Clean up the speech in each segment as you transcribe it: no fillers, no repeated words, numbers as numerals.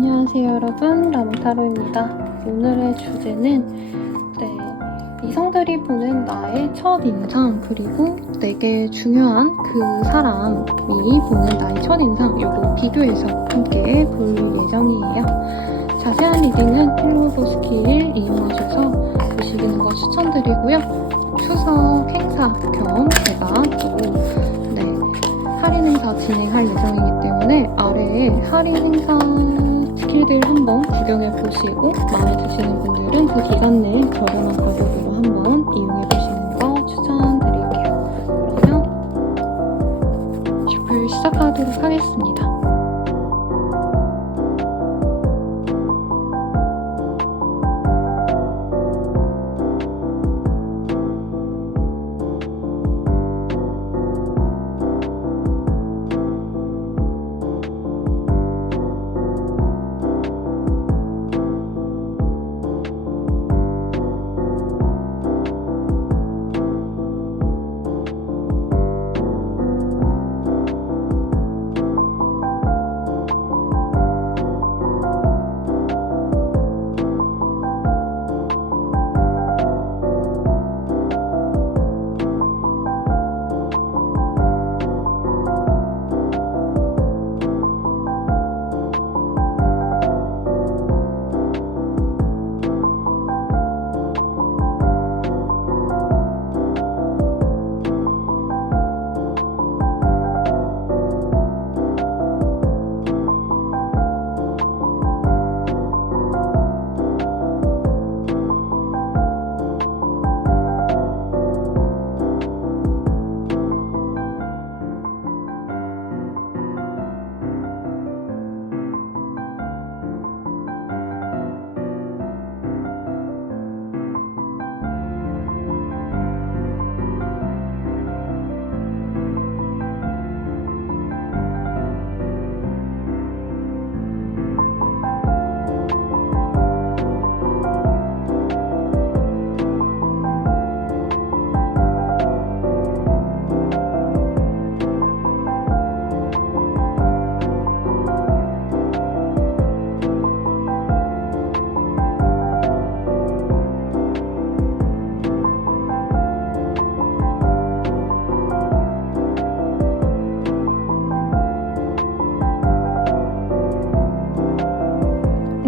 안녕하세요 여러분, 라몽타로입니다. 오늘의 주제는 이성들이 보는 나의 첫인상, 그리고 내게 중요한 그 사람이 보는 나의 첫인상, 요거 비교해서 함께 볼 예정이에요. 자세한 리딩은 필로도스키를 이용하셔서 보시는 거 추천드리고요. 추석 행사 겸 제가 또 할인 행사 진행할 예정이기 때문에 아래에 할인 행사 스킬들 한번 구경해 보시고 마음에 드시는 분들은 그 기간 내에 저렴한 가격으로 한번 이용해 보시는 거 추천드릴게요. 그러면 슈플 시작하도록 하겠습니다.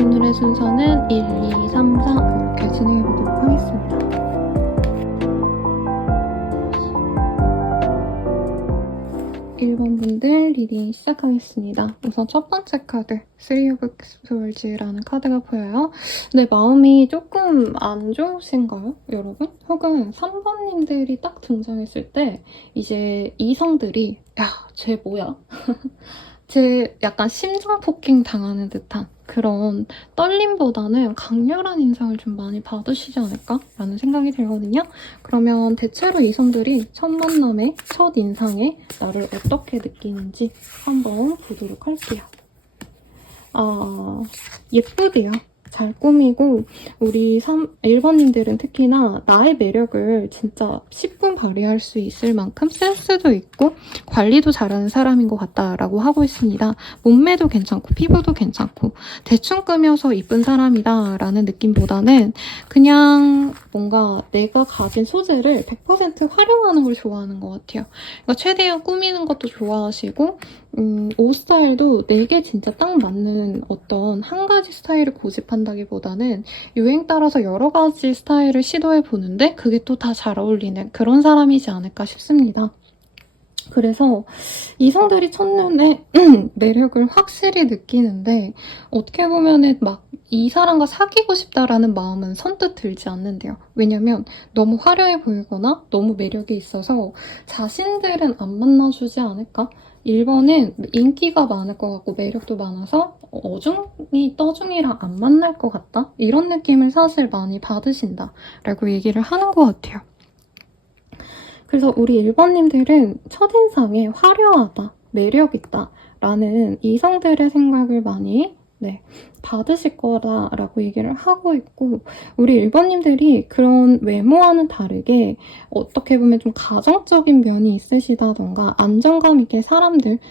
오늘의 순서는 1, 2, 3, 4 이렇게 진행해 보도록 하겠습니다. 1번 분들 리딩 시작하겠습니다. 우선 첫 번째 카드, 3 of Swords라는 카드가 보여요. 근데 마음이 조금 안 좋으신가요, 여러분? 혹은 3번님들이 딱 등장했을 때 이제 이성들이 야, 쟤 뭐야? 제 약간 심장 폭행 당하는 듯한 그런 떨림보다는 강렬한 인상을 좀 많이 받으시지 않을까라는 생각이 들거든요. 그러면 대체로 이성들이 첫 만남의 첫 인상에 나를 어떻게 느끼는지 한번 보도록 할게요. 예쁘대요. 잘 꾸미고 우리 1번님들은 특히나 나의 매력을 진짜 10분 발휘할 수 있을 만큼 센스도 있고 관리도 잘하는 사람인 것 같다라고 하고 있습니다. 몸매도 괜찮고 피부도 괜찮고 대충 꾸며서 이쁜 사람이다 라는 느낌보다는 그냥 뭔가 내가 가진 소재를 100% 활용하는 걸 좋아하는 것 같아요. 그러니까 최대한 꾸미는 것도 좋아하시고 옷 스타일도 내게 진짜 딱 맞는 어떤 한 가지 스타일을 고집한다기보다는 유행 따라서 여러 가지 스타일을 시도해보는데 그게 또 다 잘 어울리는 그런 사람이지 않을까 싶습니다. 그래서 이성들이 첫눈에 매력을 확실히 느끼는데 어떻게 보면은 막 이 사람과 사귀고 싶다라는 마음은 선뜻 들지 않는데요. 왜냐면 너무 화려해 보이거나 너무 매력이 있어서 자신들은 안 만나주지 않을까? 1번은 인기가 많을 것 같고 매력도 많아서 어중이 떠중이랑 안 만날 것 같다? 이런 느낌을 사실 많이 받으신다 라고 얘기를 하는 것 같아요. 그래서 우리 1번님들은 첫인상에 화려하다, 매력있다 라는 이성들의 생각을 많이 네, 받으실 거다라고 얘기를 하고 있고, 우리 1번님들이 그런 외모와는 다르게 어떻게 보면 좀 가정적인 면이 있으시다던가 안정감 있게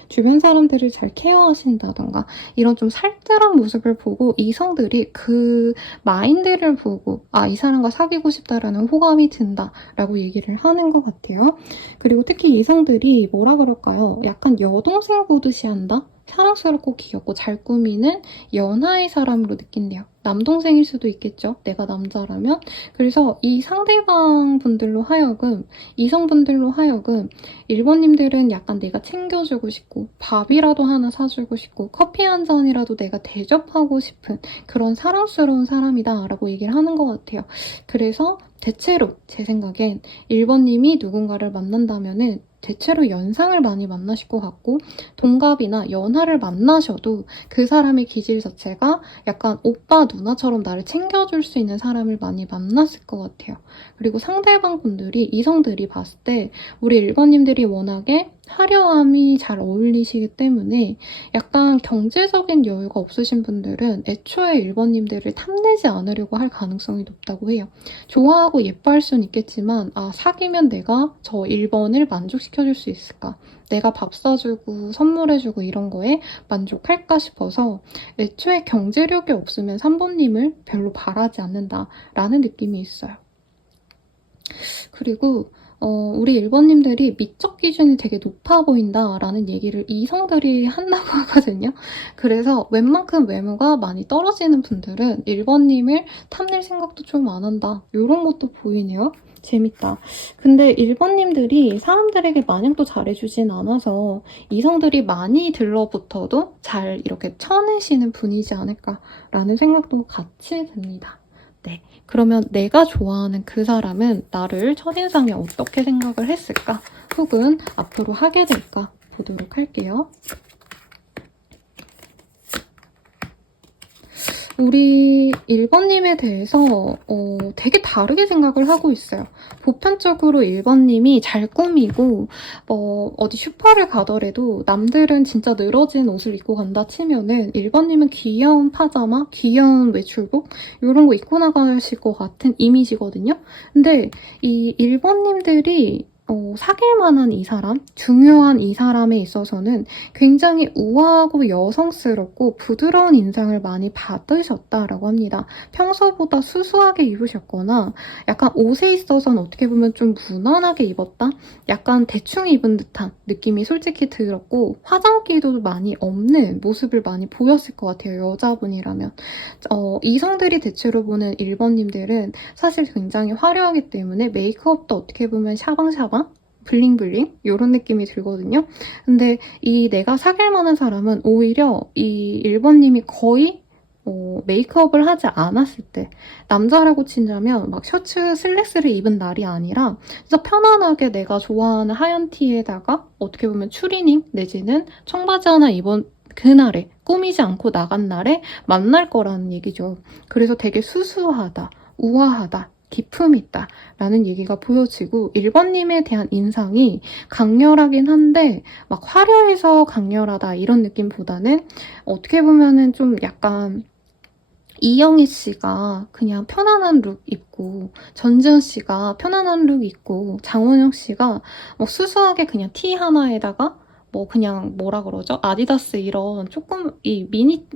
주변 사람들을 잘 케어하신다던가 이런 좀 살뜰한 모습을 보고 이성들이 그 마인드를 보고 이 사람과 사귀고 싶다라는 호감이 든다라고 얘기를 하는 것 같아요. 그리고 특히 이성들이 뭐라 그럴까요? 약간 여동생 보듯이 한다? 사랑스럽고 귀엽고 잘 꾸미는 연하의 사람으로 느낀대요. 남동생일 수도 있겠죠. 내가 남자라면. 그래서 이 상대방 분들로 하여금, 이성분들로 하여금 1번님들은 약간 내가 챙겨주고 싶고 밥이라도 하나 사주고 싶고 커피 한 잔이라도 내가 대접하고 싶은 그런 사랑스러운 사람이다 라고 얘기를 하는 것 같아요. 그래서 대체로 제 생각엔 1번님이 누군가를 만난다면은 대체로 연상을 많이 만나실 것 같고 동갑이나 연하를 만나셔도 그 사람의 기질 자체가 약간 오빠 누나처럼 나를 챙겨줄 수 있는 사람을 많이 만났을 것 같아요. 그리고 상대방 분들이 이성들이 봤을 때 우리 1번님들이 워낙에 화려함이 잘 어울리시기 때문에 약간 경제적인 여유가 없으신 분들은 애초에 1번님들을 탐내지 않으려고 할 가능성이 높다고 해요. 좋아하고 예뻐할 수는 있겠지만 사귀면 내가 저 1번을 만족시켜줄 수 있을까? 내가 밥 사주고 선물해주고 이런 거에 만족할까 싶어서 애초에 경제력이 없으면 3번님을 별로 바라지 않는다라는 느낌이 있어요. 그리고 우리 1번님들이 미적 기준이 되게 높아 보인다라는 얘기를 이성들이 한다고 하거든요. 그래서 웬만큼 외모가 많이 떨어지는 분들은 1번님을 탐낼 생각도 좀 안 한다. 이런 것도 보이네요. 재밌다. 근데 1번님들이 사람들에게 마냥 또 잘해주진 않아서 이성들이 많이 들러붙어도 잘 이렇게 쳐내시는 분이지 않을까라는 생각도 같이 듭니다. 네, 그러면 내가 좋아하는 그 사람은 나를 첫인상에 어떻게 생각을 했을까? 혹은 앞으로 하게 될까? 보도록 할게요. 우리 1번님에 대해서 되게 다르게 생각을 하고 있어요. 보편적으로 1번님이 잘 꾸미고 어디 슈퍼를 가더라도 남들은 진짜 늘어진 옷을 입고 간다 치면은 1번님은 귀여운 파자마, 귀여운 외출복 이런 거 입고 나가실 것 같은 이미지거든요. 근데 이 1번님들이 사귈 만한 이 사람, 중요한 이 사람에 있어서는 굉장히 우아하고 여성스럽고 부드러운 인상을 많이 받으셨다라고 합니다. 평소보다 수수하게 입으셨거나 약간 옷에 있어서는 어떻게 보면 좀 무난하게 입었다? 약간 대충 입은 듯한 느낌이 솔직히 들었고 화장기도 많이 없는 모습을 많이 보였을 것 같아요. 여자분이라면. 이성들이 대체로 보는 1번님들은 사실 굉장히 화려하기 때문에 메이크업도 어떻게 보면 샤방샤방? 블링블링? 이런 느낌이 들거든요. 근데 이 내가 사귈 만한 사람은 오히려 이 1번님이 거의 메이크업을 하지 않았을 때 남자라고 친다면 막 셔츠 슬랙스를 입은 날이 아니라 진짜 편안하게 내가 좋아하는 하얀 티에다가 어떻게 보면 추리닝 내지는 청바지 하나 입은 그날에 꾸미지 않고 나간 날에 만날 거라는 얘기죠. 그래서 되게 수수하다, 우아하다, 기품 있다 라는 얘기가 보여지고 1번님에 대한 인상이 강렬하긴 한데 막 화려해서 강렬하다 이런 느낌보다는 어떻게 보면은 좀 약간 이영애 씨가 그냥 편안한 룩 입고 전지현 씨가 편안한 룩 입고 장원영 씨가 뭐 수수하게 그냥 티 하나에다가 뭐 그냥 뭐라 그러죠? 아디다스 이런 조금 이 미니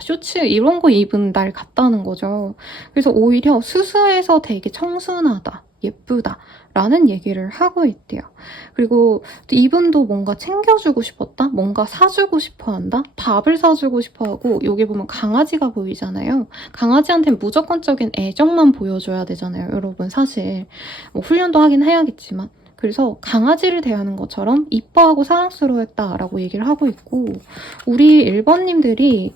쇼츠 이런 거 입은 날 같다는 거죠. 그래서 오히려 수수해서 되게 청순하다, 예쁘다 라는 얘기를 하고 있대요. 그리고 이분도 뭔가 챙겨주고 싶었다? 뭔가 사주고 싶어 한다? 밥을 사주고 싶어 하고 여기 보면 강아지가 보이잖아요. 강아지한테는 무조건적인 애정만 보여줘야 되잖아요. 여러분 사실 뭐 훈련도 하긴 해야겠지만 그래서 강아지를 대하는 것처럼 이뻐하고 사랑스러웠다라고 얘기를 하고 있고 우리 1번님들이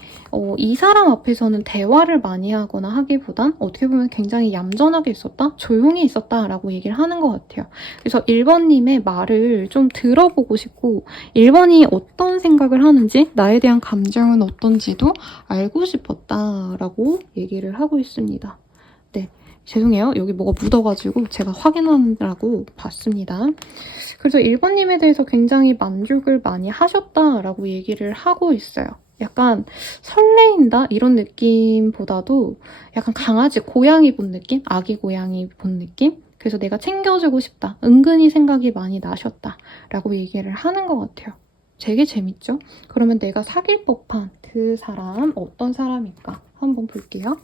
이 사람 앞에서는 대화를 많이 하거나 하기보단 어떻게 보면 굉장히 얌전하게 있었다? 조용히 있었다라고 얘기를 하는 것 같아요. 그래서 1번님의 말을 좀 들어보고 싶고 1번이 어떤 생각을 하는지 나에 대한 감정은 어떤지도 알고 싶었다라고 얘기를 하고 있습니다. 네. 죄송해요. 여기 뭐가 묻어가지고 제가 확인하느라고 봤습니다. 그래서 1번님에 대해서 굉장히 만족을 많이 하셨다라고 얘기를 하고 있어요. 약간 설레인다? 이런 느낌보다도 약간 강아지, 고양이 본 느낌? 아기 고양이 본 느낌? 그래서 내가 챙겨주고 싶다. 은근히 생각이 많이 나셨다. 라고 얘기를 하는 것 같아요. 되게 재밌죠? 그러면 내가 사귈 법한 그 사람 어떤 사람일까? 한번 볼게요.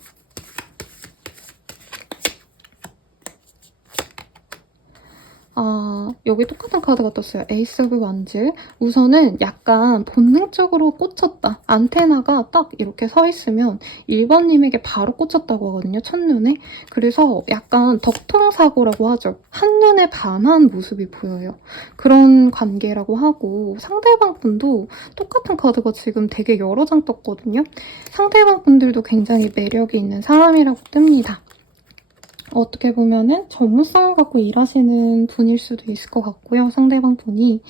여기 똑같은 카드가 떴어요. 에이스 오브 완즈. 우선은 약간 본능적으로 꽂혔다. 안테나가 딱 이렇게 서 있으면 1번님에게 바로 꽂혔다고 하거든요. 첫눈에. 그래서 약간 덕통사고라고 하죠. 한눈에 반한 모습이 보여요. 그런 관계라고 하고 상대방 분도 똑같은 카드가 지금 되게 여러 장 떴거든요. 상대방 분들도 굉장히 매력이 있는 사람이라고 뜹니다. 어떻게 보면은 전문성을 갖고 일하시는 분일 수도 있을 것 같고요. 상대방 분이.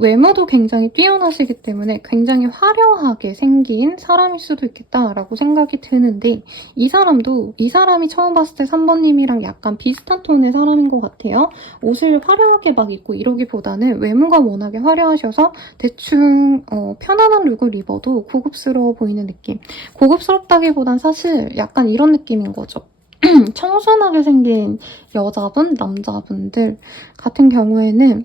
외모도 굉장히 뛰어나시기 때문에 굉장히 화려하게 생긴 사람일 수도 있겠다라고 생각이 드는데 이 사람이 처음 봤을 때 3번님이랑 약간 비슷한 톤의 사람인 것 같아요. 옷을 화려하게 막 입고 이러기보다는 외모가 워낙에 화려하셔서 대충 편안한 룩을 입어도 고급스러워 보이는 느낌. 고급스럽다기보단 사실 약간 이런 느낌인 거죠. 청순하게 생긴 여자분, 남자분들 같은 경우에는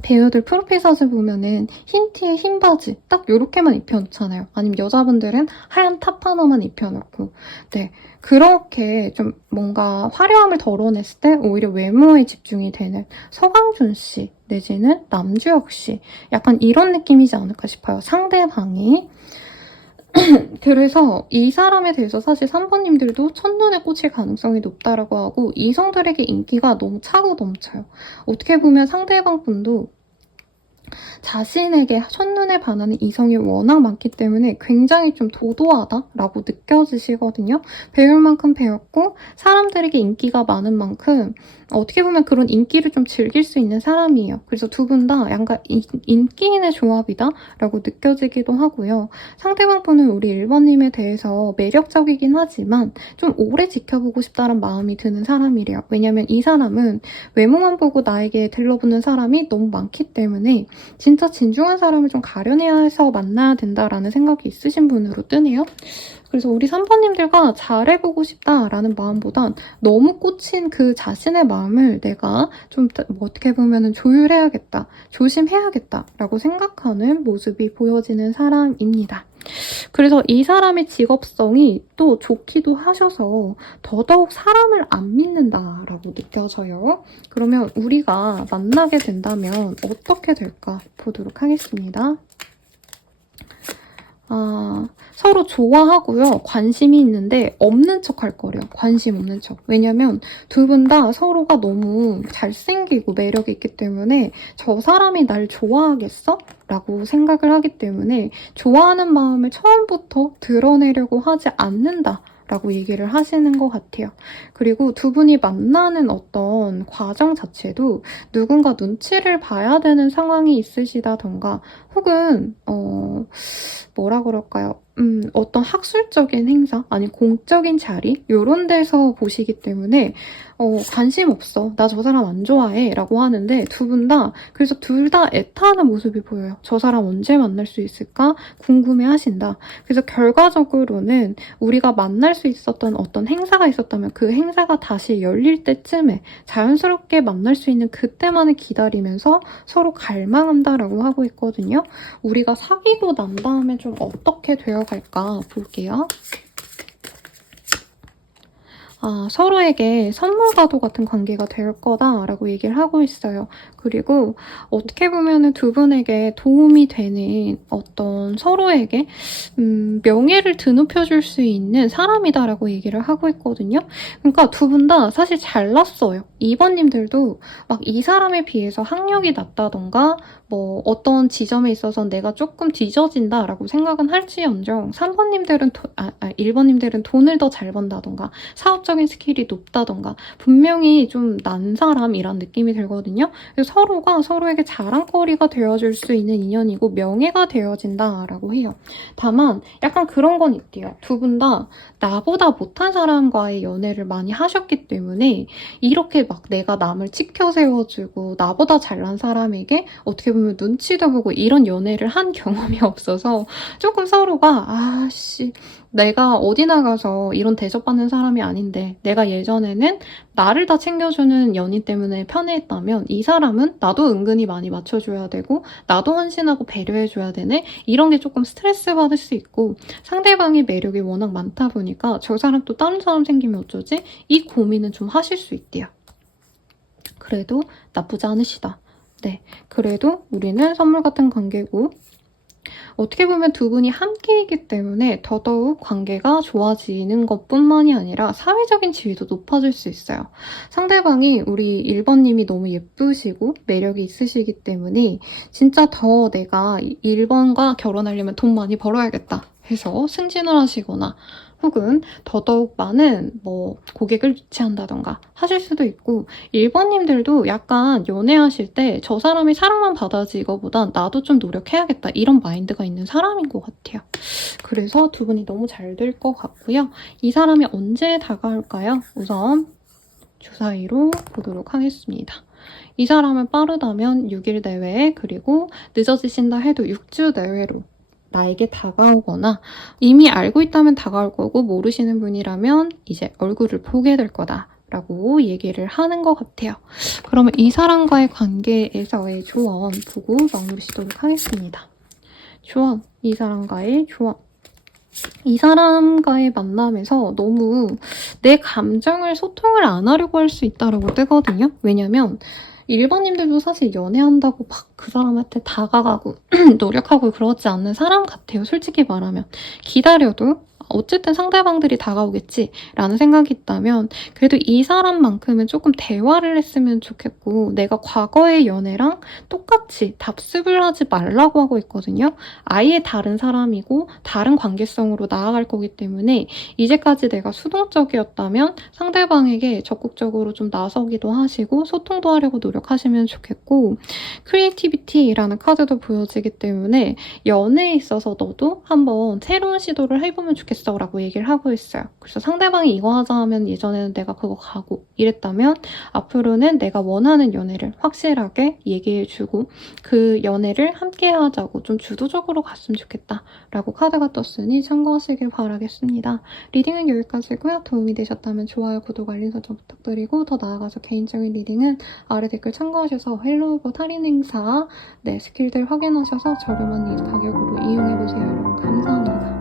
배우들 프로필 사진 보면은 흰 티에 흰 바지 딱 요렇게만 입혀놓잖아요. 아니면 여자분들은 하얀 탑 하나만 입혀놓고 네, 그렇게 좀 뭔가 화려함을 덜어냈을 때 오히려 외모에 집중이 되는 서강준 씨 내지는 남주혁 씨 약간 이런 느낌이지 않을까 싶어요. 상대방이. 그래서 이 사람에 대해서 사실 3번님들도 첫눈에 꽂힐 가능성이 높다라고 하고 이성들에게 인기가 너무 차고 넘쳐요. 어떻게 보면 상대방 분도 자신에게 첫눈에 반하는 이성이 워낙 많기 때문에 굉장히 좀 도도하다라고 느껴지시거든요. 배울 만큼 배웠고 사람들에게 인기가 많은 만큼 어떻게 보면 그런 인기를 좀 즐길 수 있는 사람이에요. 그래서 두 분 다 약간 인기인의 조합이다라고 느껴지기도 하고요. 상대방 분은 우리 1번님에 대해서 매력적이긴 하지만 좀 오래 지켜보고 싶다는 마음이 드는 사람이래요. 왜냐면 이 사람은 외모만 보고 나에게 들러붙는 사람이 너무 많기 때문에 진짜 진중한 사람을 좀 가려내야 해서 만나야 된다라는 생각이 있으신 분으로 뜨네요. 그래서 우리 3번님들과 잘해보고 싶다라는 마음보단 너무 꽂힌 그 자신의 마음을 내가 좀 어떻게 보면 조율해야겠다, 조심해야겠다라고 생각하는 모습이 보여지는 사람입니다. 그래서 이 사람의 직업성이 또 좋기도 하셔서 더더욱 사람을 안 믿는다라고 느껴져요. 그러면 우리가 만나게 된다면 어떻게 될까 보도록 하겠습니다. 서로 좋아하고요. 관심이 있는데 없는 척 할 거래요. 관심 없는 척. 왜냐면 두 분 다 서로가 너무 잘생기고 매력이 있기 때문에 저 사람이 날 좋아하겠어? 라고 생각을 하기 때문에 좋아하는 마음을 처음부터 드러내려고 하지 않는다. 라고 얘기를 하시는 것 같아요. 그리고 두 분이 만나는 어떤 과정 자체도 누군가 눈치를 봐야 되는 상황이 있으시다던가 혹은 뭐라 그럴까요? 어떤 학술적인 행사 아니 공적인 자리 이런 데서 보시기 때문에 관심 없어. 나 저 사람 안 좋아해. 라고 하는데 두 분 다 그래서 둘 다 애타는 모습이 보여요. 저 사람 언제 만날 수 있을까? 궁금해 하신다. 그래서 결과적으로는 우리가 만날 수 있었던 어떤 행사가 있었다면 그 행사가 다시 열릴 때쯤에 자연스럽게 만날 수 있는 그때만을 기다리면서 서로 갈망한다라고 하고 있거든요. 우리가 사귀고 난 다음에 좀 어떻게 되어갈까 볼게요. 서로에게 선물과도 같은 관계가 될 거다라고 얘기를 하고 있어요. 그리고 어떻게 보면은 두 분에게 도움이 되는 어떤 서로에게 명예를 드높여줄 수 있는 사람이다라고 얘기를 하고 있거든요. 그러니까 두 분 다 사실 잘났어요. 2번님들도 막 이 사람에 비해서 학력이 낮다던가 뭐 어떤 지점에 있어서 내가 조금 뒤져진다라고 생각은 할지언정 1번님들은 돈을 더 잘 번다던가 사업적인 스킬이 높다던가 분명히 좀 난 사람이란 느낌이 들거든요. 그래서 서로가 서로에게 자랑거리가 되어줄 수 있는 인연이고 명예가 되어진다라고 해요. 다만 약간 그런 건 있대요. 두 분 다 나보다 못한 사람과의 연애를 많이 하셨기 때문에 이렇게 막 내가 남을 치켜 세워주고 나보다 잘난 사람에게 어떻게 보면 보면 눈치도 보고 이런 연애를 한 경험이 없어서 조금 서로가 아씨 내가 어디 나가서 이런 대접받는 사람이 아닌데 내가 예전에는 나를 다 챙겨주는 연인 때문에 편애했다면 이 사람은 나도 은근히 많이 맞춰줘야 되고 나도 헌신하고 배려해줘야 되네? 이런 게 조금 스트레스 받을 수 있고 상대방의 매력이 워낙 많다 보니까 저 사람 또 다른 사람 생기면 어쩌지? 이 고민은 좀 하실 수 있대요. 그래도 나쁘지 않으시다. 네, 그래도 우리는 선물 같은 관계고 어떻게 보면 두 분이 함께이기 때문에 더더욱 관계가 좋아지는 것뿐만이 아니라 사회적인 지위도 높아질 수 있어요. 상대방이 우리 1번님이 너무 예쁘시고 매력이 있으시기 때문에 진짜 더 내가 1번과 결혼하려면 돈 많이 벌어야겠다 해서 승진을 하시거나 혹은 더더욱 많은 고객을 유치한다던가 하실 수도 있고 1번님들도 약간 연애하실 때 저 사람이 사랑만 받아지 이거보단 나도 좀 노력해야겠다 이런 마인드가 있는 사람인 것 같아요. 그래서 두 분이 너무 잘 될 것 같고요. 이 사람이 언제 다가올까요? 우선 주사위로 보도록 하겠습니다. 이 사람은 빠르다면 6일 내외에 그리고 늦어지신다 해도 6주 내외로 나에게 다가오거나 이미 알고 있다면 다가올 거고 모르시는 분이라면 이제 얼굴을 보게 될 거다 라고 얘기를 하는 것 같아요. 그러면 이 사람과의 관계에서의 조언 보고 마무리 짓도록 하겠습니다. 조언, 이 사람과의 조언. 이 사람과의 만남에서 너무 내 감정을 소통을 안 하려고 할 수 있다라고 뜨거든요. 왜냐면 1번님들도 사실 연애한다고 막 그 사람한테 다가가고 노력하고 그러지 않는 사람 같아요. 솔직히 말하면. 기다려도 어쨌든 상대방들이 다가오겠지라는 생각이 있다면 그래도 이 사람만큼은 조금 대화를 했으면 좋겠고 내가 과거의 연애랑 똑같이 답습을 하지 말라고 하고 있거든요. 아예 다른 사람이고 다른 관계성으로 나아갈 거기 때문에 이제까지 내가 수동적이었다면 상대방에게 적극적으로 좀 나서기도 하시고 소통도 하려고 노력하시면 좋겠고 크리에이티비티라는 카드도 보여지기 때문에 연애에 있어서 너도 한번 새로운 시도를 해보면 좋겠어 라고 얘기를 하고 있어요. 그래서 상대방이 이거 하자 하면 예전에는 내가 그거 가고 이랬다면 앞으로는 내가 원하는 연애를 확실하게 얘기해주고 그 연애를 함께 하자고 좀 주도적으로 갔으면 좋겠다 라고 카드가 떴으니 참고하시길 바라겠습니다. 리딩은 여기까지고요. 도움이 되셨다면 좋아요, 구독, 알림 설정 부탁드리고 더 나아가서 개인적인 리딩은 아래 댓글 참고하셔서 헬로우봇 할인 행사 스킬들 확인하셔서 저렴한 가격으로 이용해보세요. 여러분 감사합니다.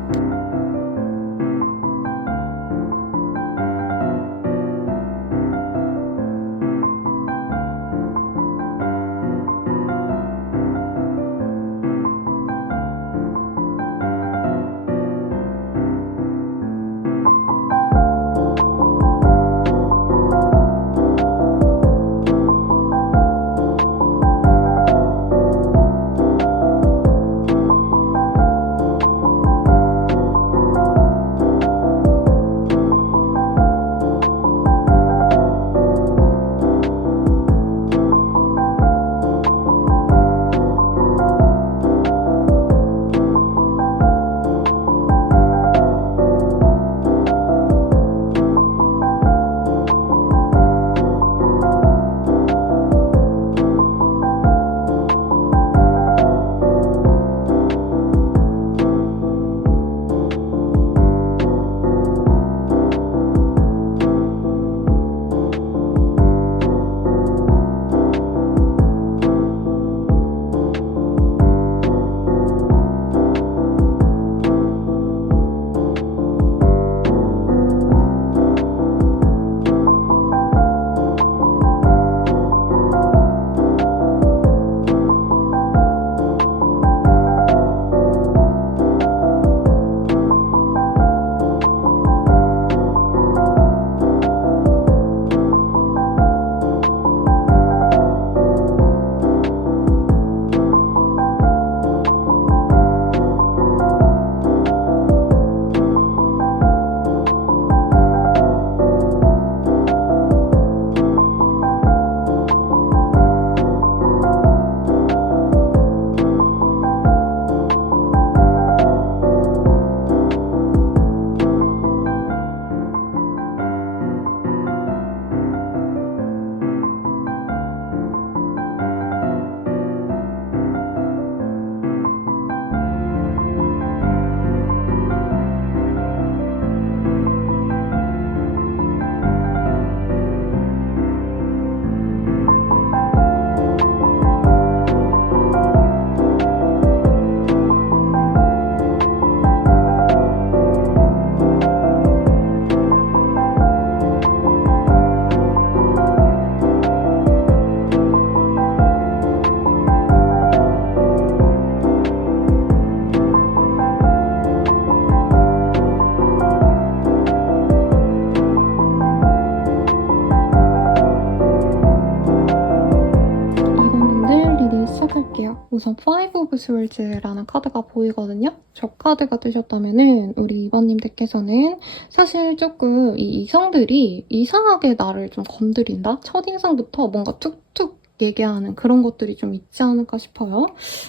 같아요. 우선 Five of Swords라는 카드가 보이거든요. 저 카드가 뜨셨다면은 우리 2번님 댁께서는 사실 조금 이 이성들이 이상하게 나를 좀 건드린다? 첫인상부터 뭔가 툭툭 얘기하는 그런 것들이 좀 있지 않을까 싶어요.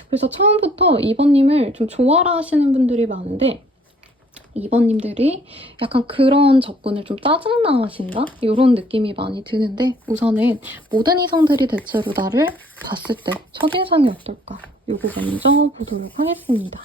그래서 처음부터 2번님을 좀 좋아라 하시는 분들이 많은데 2번님들이 약간 그런 접근을 좀 짜증나 하신다? 이런 느낌이 많이 드는데 우선은 모든 이성들이 대체로 나를 봤을 때 첫인상이 어떨까? 요거 먼저 보도록 하겠습니다.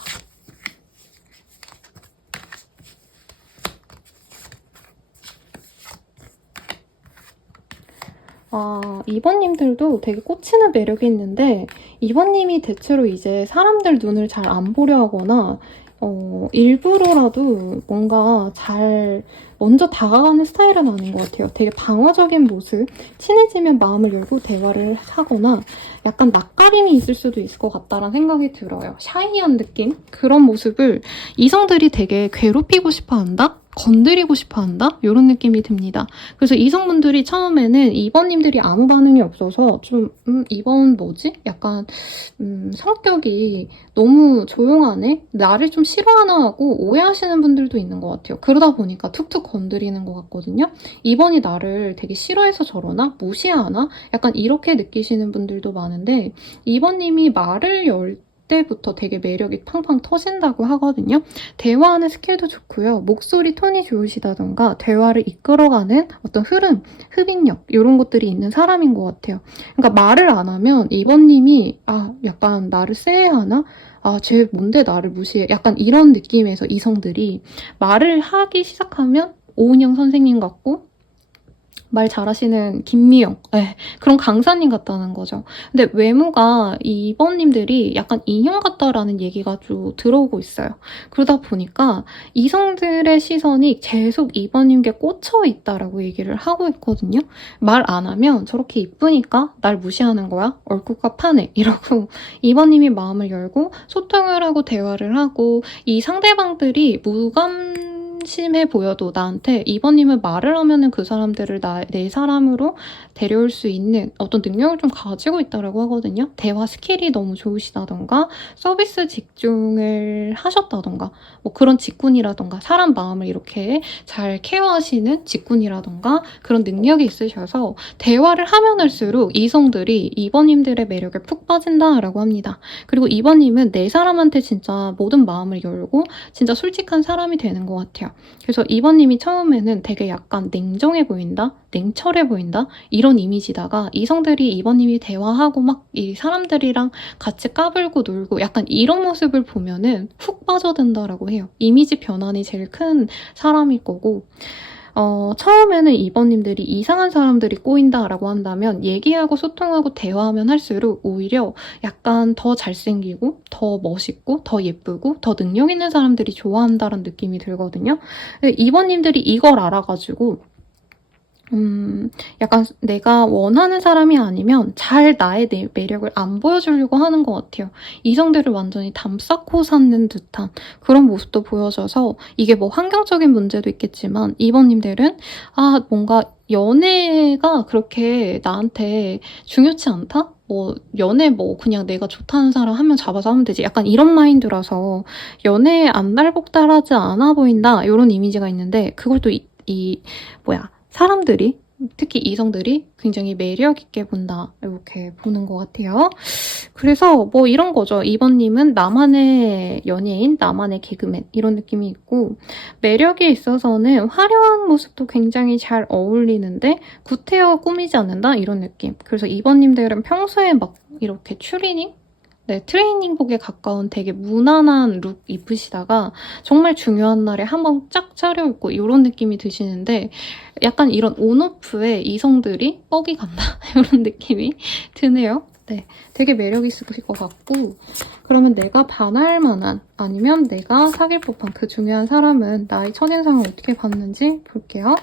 아, 2번님들도 되게 꽂히는 매력이 있는데 2번님이 대체로 이제 사람들 눈을 잘 안 보려 하거나 일부러라도 뭔가 잘 먼저 다가가는 스타일은 아닌 것 같아요. 되게 방어적인 모습, 친해지면 마음을 열고 대화를 하거나 약간 낯가림이 있을 수도 있을 것 같다라는 생각이 들어요. 샤이한 느낌? 그런 모습을 이성들이 되게 괴롭히고 싶어 한다? 건드리고 싶어 한다? 이런 느낌이 듭니다. 그래서 이성분들이 처음에는 2번님들이 아무 반응이 없어서 좀 2번 뭐지? 약간 성격이 너무 조용하네? 나를 좀 싫어하나 하고 오해하시는 분들도 있는 것 같아요. 그러다 보니까 툭툭 건드리는 것 같거든요. 2번이 나를 되게 싫어해서 저러나? 무시하나? 약간 이렇게 느끼시는 분들도 많은데 2번님이 말을 열 때부터 되게 매력이 팡팡 터진다고 하거든요. 대화하는 스킬도 좋고요. 목소리 톤이 좋으시다던가 대화를 이끌어가는 어떤 흐름, 흡입력 이런 것들이 있는 사람인 것 같아요. 그러니까 말을 안 하면 2번님이 약간 나를 쎄해하나? 쟤 뭔데 나를 무시해? 약간 이런 느낌에서 이성들이 말을 하기 시작하면 오은영 선생님 같고 말 잘하시는 김미영 그런 강사님 같다는 거죠. 근데 외모가 2번님들이 약간 인형 같다라는 얘기가 좀 들어오고 있어요. 그러다 보니까 이성들의 시선이 계속 2번님께 꽂혀 있다라고 얘기를 하고 있거든요. 말 안 하면 저렇게 이쁘니까 날 무시하는 거야? 얼굴과 파네 이러고 2번님이 마음을 열고 소통을 하고 대화를 하고 이 상대방들이 심해 보여도 나한테 2번님은 말을 하면은 그 사람들을 내 사람으로 데려올 수 있는 어떤 능력을 좀 가지고 있다고 하거든요. 대화 스킬이 너무 좋으시다던가 서비스 직종을 하셨다던가 뭐 그런 직군이라던가 사람 마음을 이렇게 잘 케어하시는 직군이라던가 그런 능력이 있으셔서 대화를 하면 할수록 이성들이 2번님들의 매력에 푹 빠진다라고 합니다. 그리고 2번님은 내 사람한테 진짜 모든 마음을 열고 진짜 솔직한 사람이 되는 것 같아요. 그래서 2번님이 처음에는 되게 약간 냉정해 보인다? 냉철해 보인다? 이런 이미지다가 이성들이 2번님이 대화하고 막 이 사람들이랑 같이 까불고 놀고 약간 이런 모습을 보면은 훅 빠져든다라고 해요. 이미지 변환이 제일 큰 사람일 거고 처음에는 2번님들이 이상한 사람들이 꼬인다라고 한다면 얘기하고 소통하고 대화하면 할수록 오히려 약간 더 잘생기고 더 멋있고 더 예쁘고 더 능력 있는 사람들이 좋아한다는 느낌이 들거든요. 2번님들이 이걸 알아가지고 약간 내가 원하는 사람이 아니면 잘 나의 매력을 안 보여주려고 하는 것 같아요. 이성들을 완전히 담쌓고 사는 듯한 그런 모습도 보여져서 이게 뭐 환경적인 문제도 있겠지만 2번님들은 뭔가 연애가 그렇게 나한테 중요치 않다? 연애 그냥 내가 좋다는 사람 한 명 잡아서 하면 되지. 약간 이런 마인드라서 연애에 안달복달하지 않아 보인다. 이런 이미지가 있는데 그걸 또 사람들이 특히 이성들이 굉장히 매력있게 본다 이렇게 보는 것 같아요. 그래서 이런 거죠. 2번님은 나만의 연예인, 나만의 개그맨 이런 느낌이 있고 매력에 있어서는 화려한 모습도 굉장히 잘 어울리는데 구태여 꾸미지 않는다 이런 느낌. 그래서 2번님들은 평소에 막 이렇게 트레이닝복에 가까운 되게 무난한 룩 입으시다가 정말 중요한 날에 한번 쫙 차려입고 이런 느낌이 드시는데 약간 이런 온오프에 이성들이 뻑이 간다 이런 느낌이 드네요. 네, 되게 매력 있으실 것 같고 그러면 내가 반할 만한 아니면 내가 사귈 법한 그 중요한 사람은 나의 첫인상을 어떻게 봤는지 볼게요.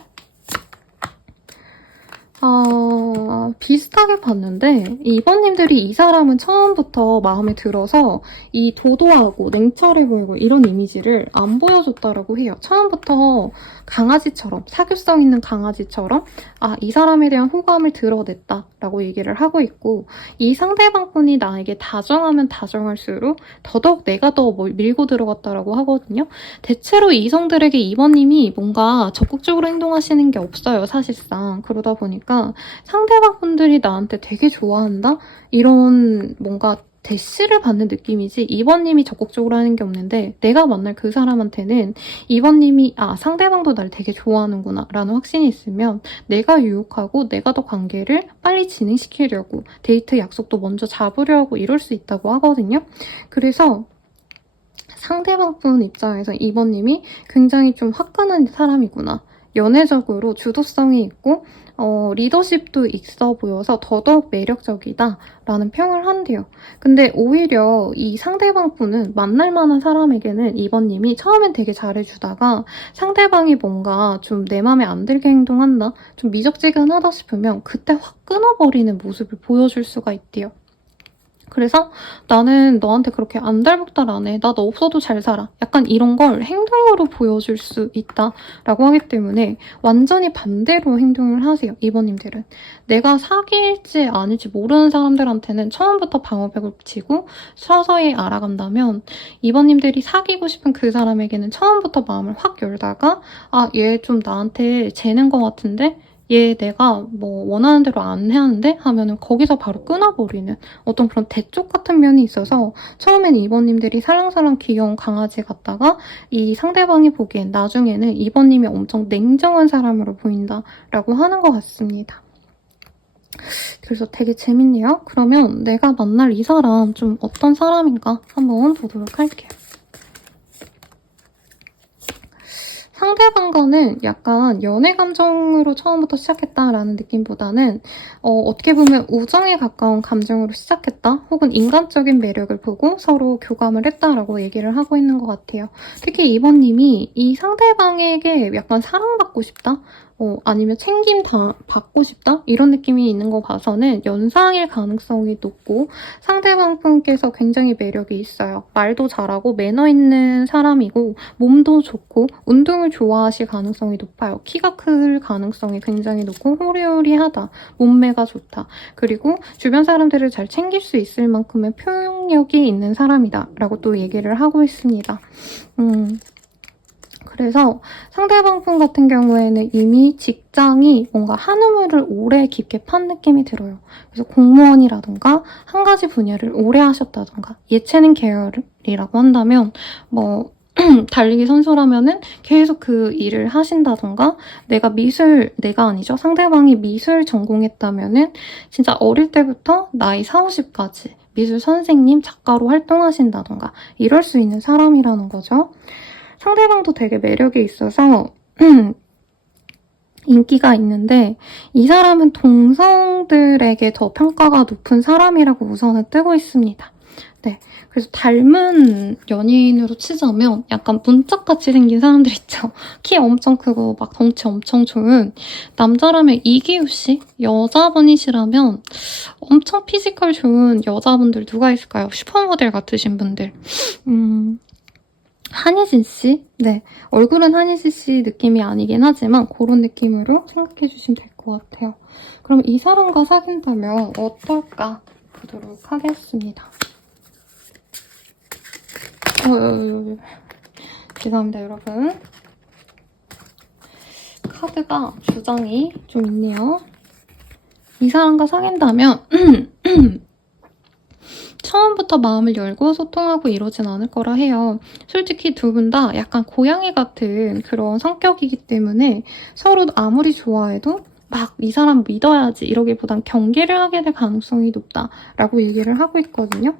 비슷하게 봤는데 2번님들이 이 사람은 처음부터 마음에 들어서 이 도도하고 냉철해 보이고 이런 이미지를 안 보여줬다라고 해요. 처음부터 강아지처럼, 사교성 있는 강아지처럼 이 사람에 대한 호감을 드러냈다라고 얘기를 하고 있고, 이 상대방 분이 나에게 다정하면 다정할수록 더더욱 내가 더 밀고 들어갔다라고 하거든요. 대체로 이성들에게 2번님이 뭔가 적극적으로 행동하시는 게 없어요, 사실상. 그러다 보니까 상대방 분들이 나한테 되게 좋아한다? 이런 뭔가 대시를 받는 느낌이지 2번님이 적극적으로 하는 게 없는데, 내가 만날 그 사람한테는 2번님이 상대방도 날 되게 좋아하는구나 라는 확신이 있으면 내가 유혹하고 내가 더 관계를 빨리 진행시키려고 데이트 약속도 먼저 잡으려고 이럴 수 있다고 하거든요. 그래서 상대방 분 입장에서 2번님이 굉장히 좀 화끈한 사람이구나, 연애적으로 주도성이 있고 리더십도 있어 보여서 더더욱 매력적이다 라는 평을 한대요. 근데 오히려 이 상대방 분은 만날 만한 사람에게는 2번님이 처음엔 되게 잘해주다가 상대방이 뭔가 좀 내 맘에 안 들게 행동한다, 좀 미적지근하다 싶으면 그때 확 끊어버리는 모습을 보여줄 수가 있대요. 그래서 나는 너한테 그렇게 안달복달 안 해, 나 너 없어도 잘 살아, 약간 이런 걸 행동으로 보여줄 수 있다라고 하기 때문에 완전히 반대로 행동을 하세요, 2번님들은. 내가 사귈지 아닐지 모르는 사람들한테는 처음부터 방어벽을 치고 서서히 알아간다면, 2번님들이 사귀고 싶은 그 사람에게는 처음부터 마음을 확 열다가 얘 좀 나한테 재는 것 같은데, 얘 내가 뭐 원하는 대로 안 해하는데 하면은 거기서 바로 끊어버리는 어떤 그런 대쪽 같은 면이 있어서, 처음엔 2번님들이 살랑살랑 귀여운 강아지 같다가 이 상대방이 보기엔 나중에는 2번님이 엄청 냉정한 사람으로 보인다라고 하는 것 같습니다. 그래서 되게 재밌네요. 그러면 내가 만날 이 사람 좀 어떤 사람인가 한번 보도록 할게요. 상대방과는 약간 연애 감정으로 처음부터 시작했다라는 느낌보다는 어떻게 보면 우정에 가까운 감정으로 시작했다, 혹은 인간적인 매력을 보고 서로 교감을 했다라고 얘기를 하고 있는 것 같아요. 특히 2번님이 이 상대방에게 약간 사랑받고 싶다? 아니면 챙김 받고 싶다? 이런 느낌이 있는 거 봐서는 연상일 가능성이 높고, 상대방 분께서 굉장히 매력이 있어요. 말도 잘하고 매너 있는 사람이고, 몸도 좋고 운동을 좋아하실 가능성이 높아요. 키가 클 가능성이 굉장히 높고, 호리호리하다, 몸매가 좋다, 그리고 주변 사람들을 잘 챙길 수 있을 만큼의 표현력이 있는 사람이다 라고 또 얘기를 하고 있습니다. 그래서 상대방 분 같은 경우에는 이미 직장이 뭔가 한 우물을 오래 깊게 판 느낌이 들어요. 그래서 공무원이라던가 한 가지 분야를 오래 하셨다던가, 예체능 계열이라고 한다면 뭐 달리기 선수라면은 계속 그 일을 하신다던가, 내가 아니죠, 상대방이 미술 전공했다면은 진짜 어릴 때부터 나이 40, 50까지 미술 선생님, 작가로 활동하신다던가 이럴 수 있는 사람이라는 거죠. 상대방도 되게 매력이 있어서 인기가 있는데, 이 사람은 동성들에게 더 평가가 높은 사람이라고 우선은 뜨고 있습니다. 네, 그래서 닮은 연예인으로 치자면 약간 문짝같이 생긴 사람들 있죠. 키 엄청 크고 막 덩치 엄청 좋은, 남자라면 이기우 씨? 여자분이시라면 엄청 피지컬 좋은 여자분들 누가 있을까요? 슈퍼모델 같으신 분들. 한예진 씨? 네, 얼굴은 한예진 씨 느낌이 아니긴 하지만 그런 느낌으로 생각해주시면 될 것 같아요. 그럼 이 사람과 사귄다면 어떨까 보도록 하겠습니다. 죄송합니다, 여러분. 카드가 주장이 좀 있네요. 이 사람과 사귄다면 처음부터 마음을 열고 소통하고 이러진 않을 거라 해요. 솔직히 두 분 다 약간 고양이 같은 그런 성격이기 때문에 서로 아무리 좋아해도 막 이 사람 믿어야지 이러기보단 경계를 하게 될 가능성이 높다라고 얘기를 하고 있거든요.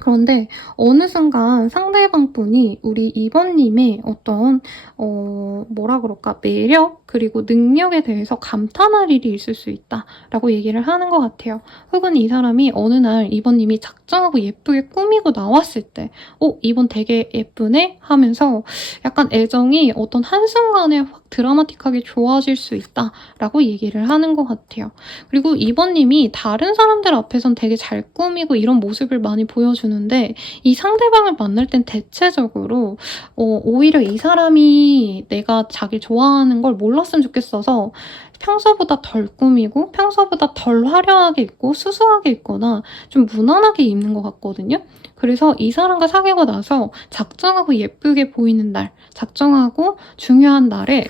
그런데 어느 순간 상대방 분이 우리 2번님의 어떤 뭐라 그럴까, 매력 그리고 능력에 대해서 감탄할 일이 있을 수 있다라고 얘기를 하는 것 같아요. 혹은 이 사람이 어느 날 2번님이 작정하고 예쁘게 꾸미고 나왔을 때 2번 되게 예쁘네? 하면서 약간 애정이 어떤 한순간에 확 드라마틱하게 좋아질 수 있다라고 얘기를 하는 것 같아요. 그리고 2번님이 다른 사람들 앞에선 되게 잘 꾸미고 이런 모습을 많이 보여주는데 이 상대방을 만날 땐 대체적으로 오히려 이 사람이 내가 자기 좋아하는 걸 몰랐으면 좋겠어서 평소보다 덜 꾸미고 평소보다 덜 화려하게 입고 수수하게 입거나 좀 무난하게 입는 것 같거든요. 그래서 이 사람과 사귀고 나서 작정하고 예쁘게 보이는 날, 작정하고 중요한 날에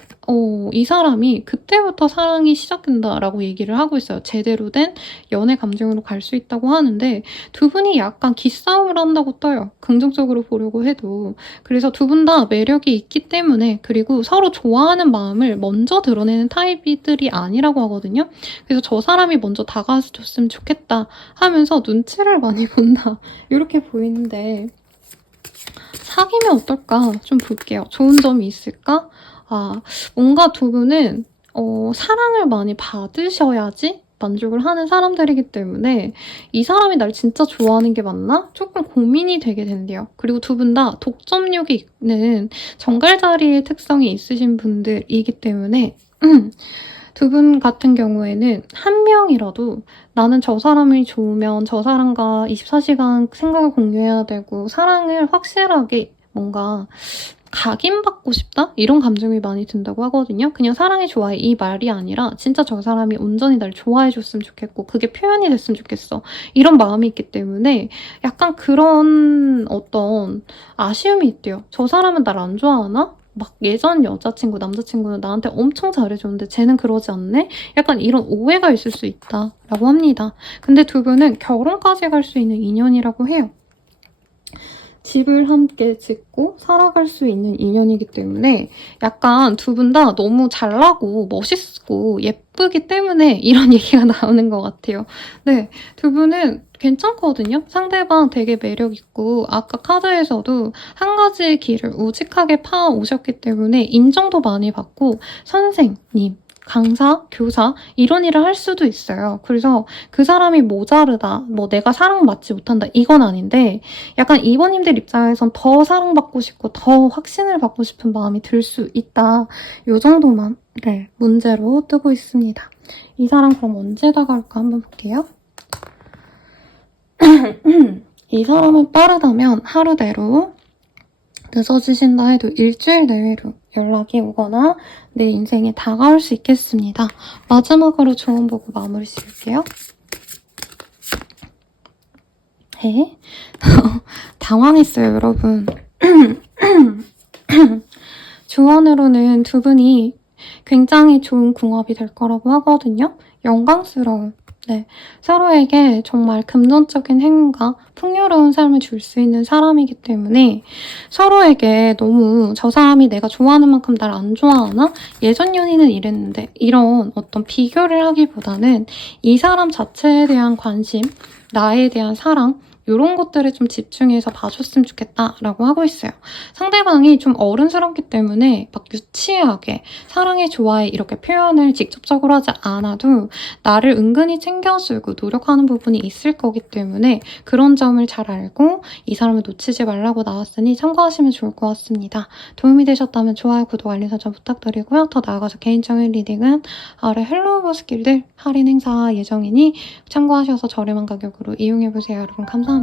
이 사람이 그때부터 사랑이 시작된다라고 얘기를 하고 있어요. 제대로 된 연애 감정으로 갈 수 있다고 하는데 두 분이 약간 기싸움을 한다고 떠요. 긍정적으로 보려고 해도. 그래서 두 분 다 매력이 있기 때문에 그리고 서로 좋아하는 마음을 먼저 드러내는 타입들이 아니라고 하거든요. 그래서 저 사람이 먼저 다가와줬으면 좋겠다 하면서 눈치를 많이 본다. 이렇게 보이는데 사귀면 어떨까? 좀 볼게요. 좋은 점이 있을까? 뭔가 두 분은 사랑을 많이 받으셔야지 만족을 하는 사람들이기 때문에 이 사람이 날 진짜 좋아하는 게 맞나? 조금 고민이 되게 된대요. 그리고 두 분 다 독점욕이 있는 정갈자리의 특성이 있으신 분들이기 때문에 두 분 같은 경우에는 한 명이라도 나는 저 사람이 좋으면 저 사람과 24시간 생각을 공유해야 되고 사랑을 확실하게 뭔가 각인받고 싶다? 이런 감정이 많이 든다고 하거든요. 그냥 사랑이 좋아해 이 말이 아니라 진짜 저 사람이 온전히 날 좋아해줬으면 좋겠고 그게 표현이 됐으면 좋겠어. 이런 마음이 있기 때문에 약간 그런 어떤 아쉬움이 있대요. 저 사람은 날 안 좋아하나? 막 예전 여자친구, 남자친구는 나한테 엄청 잘해줬는데 쟤는 그러지 않네? 약간 이런 오해가 있을 수 있다라고 합니다. 근데 두 분은 결혼까지 갈 수 있는 인연이라고 해요. 집을 함께 짓고 살아갈 수 있는 인연이기 때문에 약간 두 분 다 너무 잘나고 멋있고 예쁘기 때문에 이런 얘기가 나오는 것 같아요. 네, 두 분은 괜찮거든요. 상대방 되게 매력있고 아까 카드에서도 한 가지 길을 우직하게 파오셨기 때문에 인정도 많이 받고 선생님, 강사, 교사 이런 일을 할 수도 있어요. 그래서 그 사람이 모자르다, 뭐 내가 사랑받지 못한다 이건 아닌데 약간 2번님들 입장에선 더 사랑받고 싶고 더 확신을 받고 싶은 마음이 들 수 있다. 요 정도만 문제로 뜨고 있습니다. 이 사람 그럼 언제 다가올까 한번 볼게요. 이 사람은 빠르다면 하루 내로, 늦어지신다 해도 일주일 내외로 연락이 오거나 내 인생에 다가올 수 있겠습니다. 마지막으로 조언 보고 마무리 지을게요. 네. 당황했어요, 여러분. 조언으로는 두 분이 굉장히 좋은 궁합이 될 거라고 하거든요. 영광스러운. 네, 서로에게 정말 금전적인 행운과 풍요로운 삶을 줄 수 있는 사람이기 때문에 서로에게 너무 저 사람이 내가 좋아하는 만큼 날 안 좋아하나? 예전 연인은 이랬는데 이런 어떤 비교를 하기보다는 이 사람 자체에 대한 관심, 나에 대한 사랑 이런 것들에 좀 집중해서 봐줬으면 좋겠다라고 하고 있어요. 상대방이 좀 어른스럽기 때문에 막 유치하게 사랑해, 좋아해 이렇게 표현을 직접적으로 하지 않아도 나를 은근히 챙겨주고 노력하는 부분이 있을 거기 때문에 그런 점을 잘 알고 이 사람을 놓치지 말라고 나왔으니 참고하시면 좋을 것 같습니다. 도움이 되셨다면 좋아요, 구독, 알림 설정 부탁드리고요. 더 나아가서 개인적인 리딩은 아래 헬로우버 스킬들 할인 행사 예정이니 참고하셔서 저렴한 가격으로 이용해보세요. 여러분 감사합니다.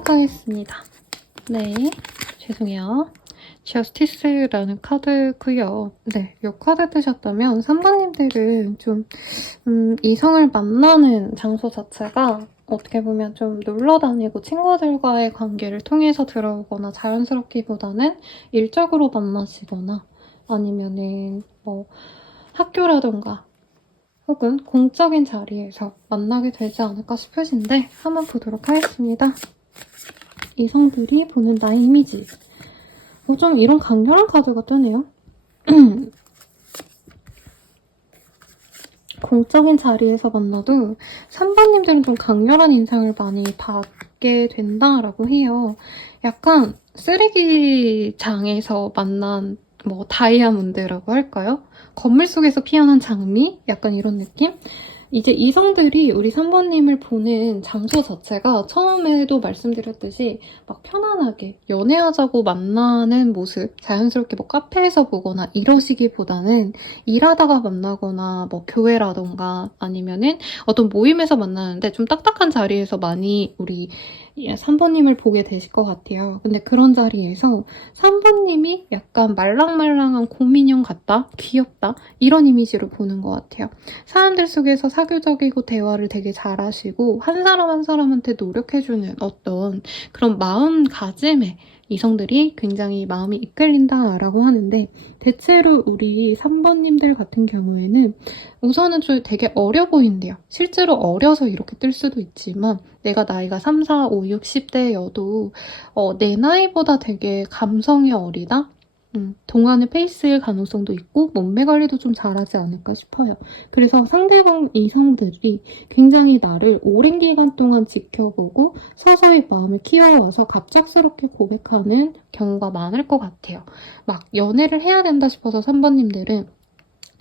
보도록 하겠습니다. 네, 죄송해요. 저스티스라는 카드고요. 네, 이 카드 뜨셨다면 3번님들은 좀 이성을 만나는 장소 자체가 어떻게 보면 좀 놀러 다니고 친구들과의 관계를 통해서 들어오거나 자연스럽기보다는 일적으로 만나시거나 아니면은 뭐 학교라던가 혹은 공적인 자리에서 만나게 되지 않을까 싶으신데 한번 보도록 하겠습니다. 이성들이 보는 나의 이미지. 좀 이런 강렬한 카드가 뜨네요. 공적인 자리에서 만나도 3번님들은 좀 강렬한 인상을 많이 받게 된다라고 해요. 약간 쓰레기장에서 만난 뭐 다이아몬드라고 할까요? 건물 속에서 피어난 장미? 약간 이런 느낌? 이제 이성들이 우리 3번님을 보는 장소 자체가 처음에도 말씀드렸듯이 막 편안하게 연애하자고 만나는 모습, 자연스럽게 뭐 카페에서 보거나 이러시기보다는 일하다가 만나거나 뭐 교회라던가 아니면은 어떤 모임에서 만나는데 좀 딱딱한 자리에서 많이 우리 3번님을 보게 되실 것 같아요. 근데 그런 자리에서 3번님이 약간 말랑말랑한 곰인형 같다? 귀엽다? 이런 이미지로 보는 것 같아요. 사람들 속에서 사교적이고 대화를 되게 잘하시고 한 사람 한 사람한테 노력해주는 어떤 그런 마음가짐에 이성들이 굉장히 마음이 이끌린다라고 하는데 대체로 우리 3번님들 같은 경우에는 우선은 좀 되게 어려 보인대요. 실제로 어려서 이렇게 뜰 수도 있지만 내가 나이가 3, 4, 5, 6, 10대여도 내 나이보다 되게 감성이 어리다? 동안의 페이스일 가능성도 있고 몸매 관리도 좀 잘하지 않을까 싶어요. 그래서 상대방 이성들이 굉장히 나를 오랜 기간 동안 지켜보고 서서히 마음을 키워와서 갑작스럽게 고백하는 경우가 많을 것 같아요. 막 연애를 해야 된다 싶어서 3번님들은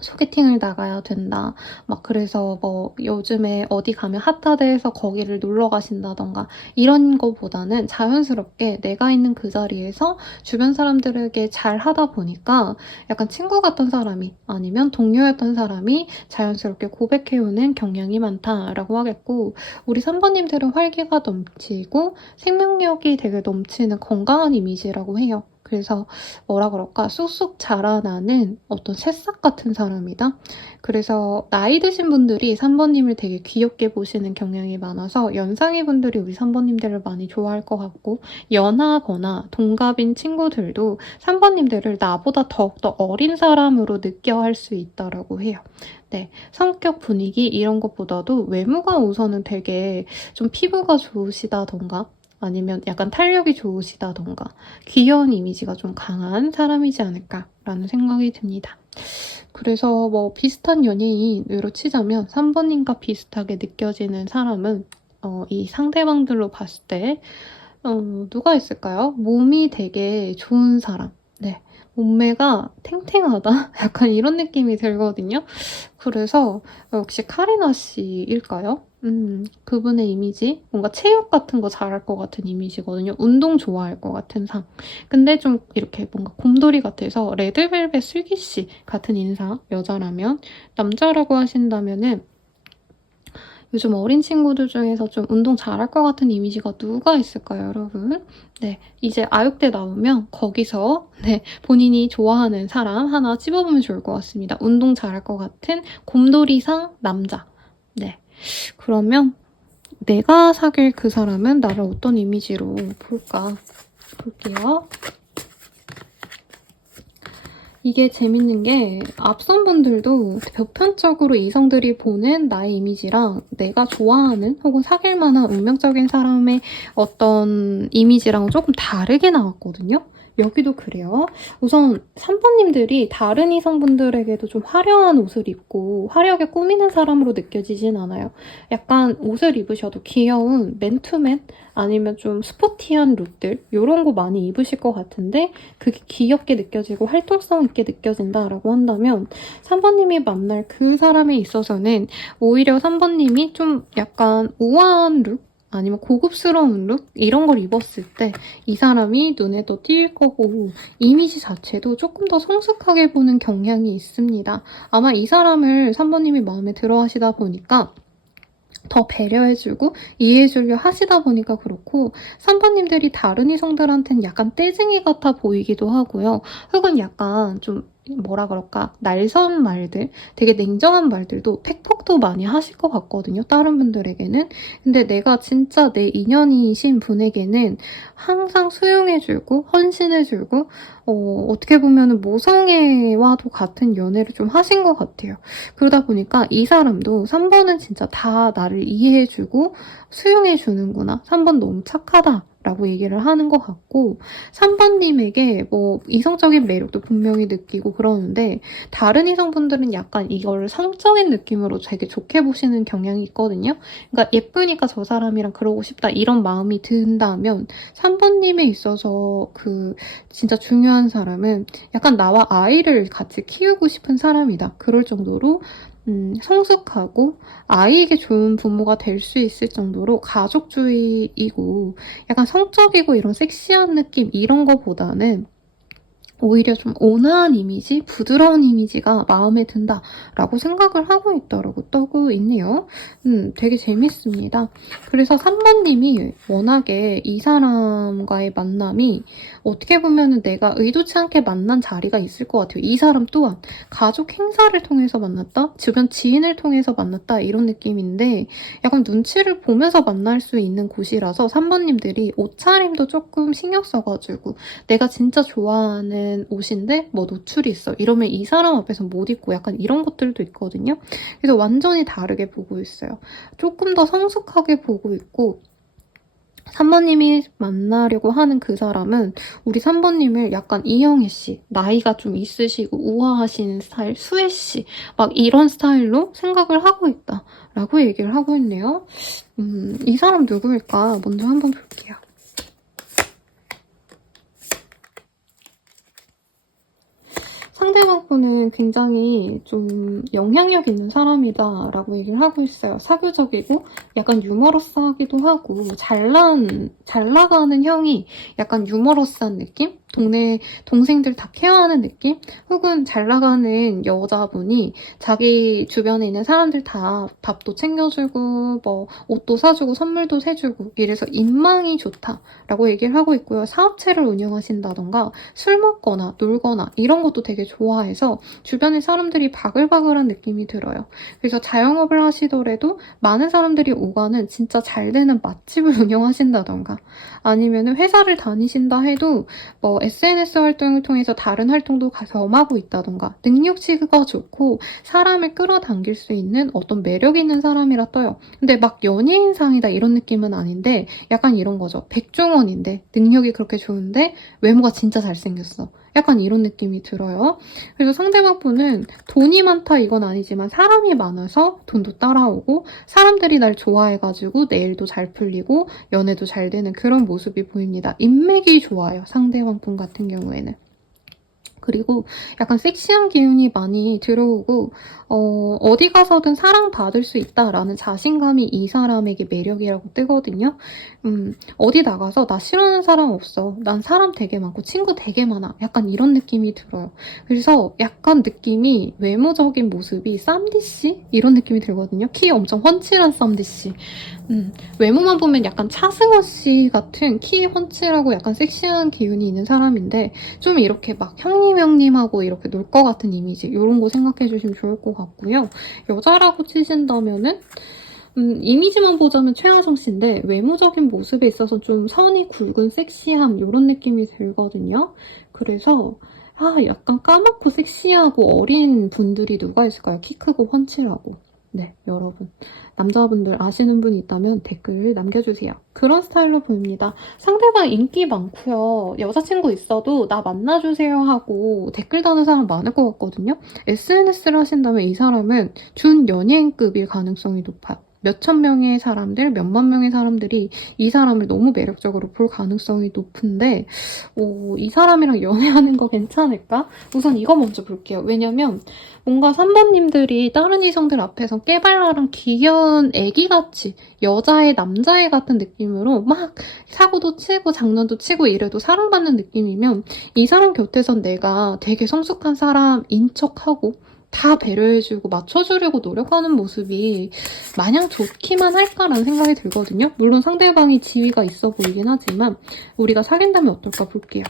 소개팅을 나가야 된다. 막 그래서 뭐 요즘에 어디 가면 핫하대해서 거기를 놀러 가신다던가 이런 거보다는 자연스럽게 내가 있는 그 자리에서 주변 사람들에게 잘 하다 보니까 약간 친구 같던 사람이 아니면 동료였던 사람이 자연스럽게 고백해오는 경향이 많다라고 하겠고 우리 3번님들은 활기가 넘치고 생명력이 되게 넘치는 건강한 이미지라고 해요. 그래서 뭐라 그럴까 쑥쑥 자라나는 어떤 새싹 같은 사람이다. 그래서 나이 드신 분들이 3번님을 되게 귀엽게 보시는 경향이 많아서 연상이 분들이 우리 3번님들을 많이 좋아할 것 같고 연하거나 동갑인 친구들도 3번님들을 나보다 더욱더 어린 사람으로 느껴할 수 있다라고 해요. 네, 성격, 분위기 이런 것보다도 외모가 우선은 되게 좀 피부가 좋으시다던가 아니면 약간 탄력이 좋으시다던가 귀여운 이미지가 좀 강한 사람이지 않을까라는 생각이 듭니다. 그래서 뭐 비슷한 연예인으로 치자면 3번님과 비슷하게 느껴지는 사람은 이 상대방들로 봤을 때 누가 있을까요? 몸이 되게 좋은 사람. 네. 몸매가 탱탱하다? 약간 이런 느낌이 들거든요. 그래서 역시 카리나 씨일까요? 그분의 이미지? 뭔가 체육 같은 거 잘할 것 같은 이미지거든요. 운동 좋아할 것 같은 상. 근데 좀 이렇게 뭔가 곰돌이 같아서 레드벨벳 슬기 씨 같은 인상, 여자라면. 남자라고 하신다면은 요즘 어린 친구들 중에서 좀 운동 잘할 것 같은 이미지가 누가 있을까요, 여러분? 네, 이제 아육대 나오면 거기서 네, 본인이 좋아하는 사람 하나 찝어보면 좋을 것 같습니다. 운동 잘할 것 같은 곰돌이상 남자. 네, 그러면 내가 사귈 그 사람은 나를 어떤 이미지로 볼까? 볼게요. 이게 재밌는 게 앞선 분들도 보편적으로 이성들이 보는 나의 이미지랑 내가 좋아하는 혹은 사귈 만한 운명적인 사람의 어떤 이미지랑 조금 다르게 나왔거든요. 여기도 그래요. 우선 3번님들이 다른 이성분들에게도 좀 화려한 옷을 입고 화려하게 꾸미는 사람으로 느껴지진 않아요. 약간 옷을 입으셔도 귀여운 맨투맨 아니면 좀 스포티한 룩들 이런 거 많이 입으실 것 같은데 그게 귀엽게 느껴지고 활동성 있게 느껴진다라고 한다면 3번님이 만날 그 사람에 있어서는 오히려 3번님이 좀 약간 우아한 룩 아니면 고급스러운 룩? 이런 걸 입었을 때 이 사람이 눈에 더 띌 거고 이미지 자체도 조금 더 성숙하게 보는 경향이 있습니다. 아마 이 사람을 3번님이 마음에 들어 하시다 보니까 더 배려해주고 이해해주려 하시다 보니까 그렇고 3번님들이 다른 이성들한테는 약간 떼쟁이 같아 보이기도 하고요. 혹은 약간 좀 뭐라 그럴까 날선 말들 되게 냉정한 말들도 팩폭도 많이 하실 것 같거든요. 다른 분들에게는. 근데 내가 진짜 내 인연이신 분에게는 항상 수용해주고 헌신해주고 어떻게 보면 모성애와도 같은 연애를 좀 하신 것 같아요. 그러다 보니까 이 사람도 3번은 진짜 다 나를 이해해주고 수용해주는구나. 3번 너무 착하다. 라고 얘기를 하는 것 같고 3번님에게 뭐 이성적인 매력도 분명히 느끼고 그러는데 다른 이성분들은 약간 이걸 성적인 느낌으로 되게 좋게 보시는 경향이 있거든요. 그러니까 예쁘니까 저 사람이랑 그러고 싶다 이런 마음이 든다면 3번님에 있어서 그 진짜 중요한 사람은 약간 나와 아이를 같이 키우고 싶은 사람이다. 그럴 정도로 성숙하고 아이에게 좋은 부모가 될 수 있을 정도로 가족주의이고 약간 성적이고 이런 섹시한 느낌 이런 거보다는 오히려 좀 온화한 이미지, 부드러운 이미지가 마음에 든다라고 생각을 하고 있다라고 떠고 있네요. 되게 재밌습니다. 그래서 3번님이 워낙에 이 사람과의 만남이 어떻게 보면은 내가 의도치 않게 만난 자리가 있을 것 같아요. 이 사람 또한 가족 행사를 통해서 만났다? 주변 지인을 통해서 만났다? 이런 느낌인데 약간 눈치를 보면서 만날 수 있는 곳이라서 3번님들이 옷차림도 조금 신경 써가지고 내가 진짜 좋아하는 옷인데 뭐 노출이 있어 이러면 이 사람 앞에서 못 입고 약간 이런 것들도 있거든요. 그래서 완전히 다르게 보고 있어요. 조금 더 성숙하게 보고 있고 3번님이 만나려고 하는 그 사람은 우리 3번님을 약간 이영애 씨, 나이가 좀 있으시고 우아하신 스타일, 수혜 씨, 막 이런 스타일로 생각을 하고 있다라고 얘기를 하고 있네요. 이 사람 누구일까? 먼저 한번 볼게요. 상대방 분은 굉장히 좀 영향력 있는 사람이다 라고 얘기를 하고 있어요. 사교적이고 약간 유머러스하기도 하고 잘 나가는 형이 약간 유머러스한 느낌? 동네 동생들 다 케어하는 느낌? 혹은 잘 나가는 여자분이 자기 주변에 있는 사람들 다 밥도 챙겨주고 뭐 옷도 사주고 선물도 해주고 이래서 인망이 좋다라고 얘기를 하고 있고요. 사업체를 운영하신다던가 술 먹거나 놀거나 이런 것도 되게 좋아해서 주변에 사람들이 바글바글한 느낌이 들어요. 그래서 자영업을 하시더라도 많은 사람들이 오가는 진짜 잘 되는 맛집을 운영하신다던가 아니면 회사를 다니신다 해도 뭐 SNS 활동을 통해서 다른 활동도 겸하고 있다던가 능력치가 좋고 사람을 끌어당길 수 있는 어떤 매력 있는 사람이라 떠요. 근데 막 연예인상이다 이런 느낌은 아닌데 약간 이런 거죠. 백종원인데 능력이 그렇게 좋은데 외모가 진짜 잘생겼어. 약간 이런 느낌이 들어요. 그래서 상대방 분은 돈이 많다 이건 아니지만 사람이 많아서 돈도 따라오고 사람들이 날 좋아해가지고 내 일도 잘 풀리고 연애도 잘 되는 그런 모습이 보입니다. 인맥이 좋아요. 상대방 분 같은 경우에는. 그리고 약간 섹시한 기운이 많이 들어오고 어디 가서든 사랑받을 수 있다라는 자신감이 이 사람에게 매력이라고 뜨거든요. 어디 나가서 나 싫어하는 사람 없어. 난 사람 되게 많고 친구 되게 많아. 약간 이런 느낌이 들어요. 그래서 약간 느낌이 외모적인 모습이 쌈디씨? 이런 느낌이 들거든요. 키 엄청 훤칠한 쌈디씨. 외모만 보면 약간 차승원 씨 같은 키 훤칠하고 약간 섹시한 기운이 있는 사람인데 좀 이렇게 막 형님하고 이렇게 놀 것 같은 이미지 이런 거 생각해 주시면 좋을 것 같고요. 여자라고 치신다면은 이미지만 보자면 최하정 씨인데 외모적인 모습에 있어서 좀 선이 굵은 섹시함 이런 느낌이 들거든요. 그래서 약간 까맣고 섹시하고 어린 분들이 누가 있을까요? 키 크고 훤칠하고. 네, 여러분. 남자분들 아시는 분 있다면 댓글 남겨주세요. 그런 스타일로 보입니다. 상대방 인기 많고요. 여자친구 있어도 나 만나주세요 하고 댓글 다는 사람 많을 것 같거든요. SNS를 하신다면 이 사람은 준 연예인급일 가능성이 높아요. 몇천 명의 사람들, 몇만 명의 사람들이 이 사람을 너무 매력적으로 볼 가능성이 높은데 이 사람이랑 연애하는 거 괜찮을까? 우선 이거 먼저 볼게요. 왜냐면 뭔가 3번님들이 다른 이성들 앞에서 깨발랄한 귀여운 애기같이 여자애, 남자애 같은 느낌으로 막 사고도 치고 장난도 치고 이래도 사랑받는 느낌이면 이 사람 곁에선 내가 되게 성숙한 사람인 척하고 다 배려해주고 맞춰주려고 노력하는 모습이 마냥 좋기만 할까라는 생각이 들거든요. 물론 상대방이 지위가 있어 보이긴 하지만 우리가 사귄다면 어떨까 볼게요.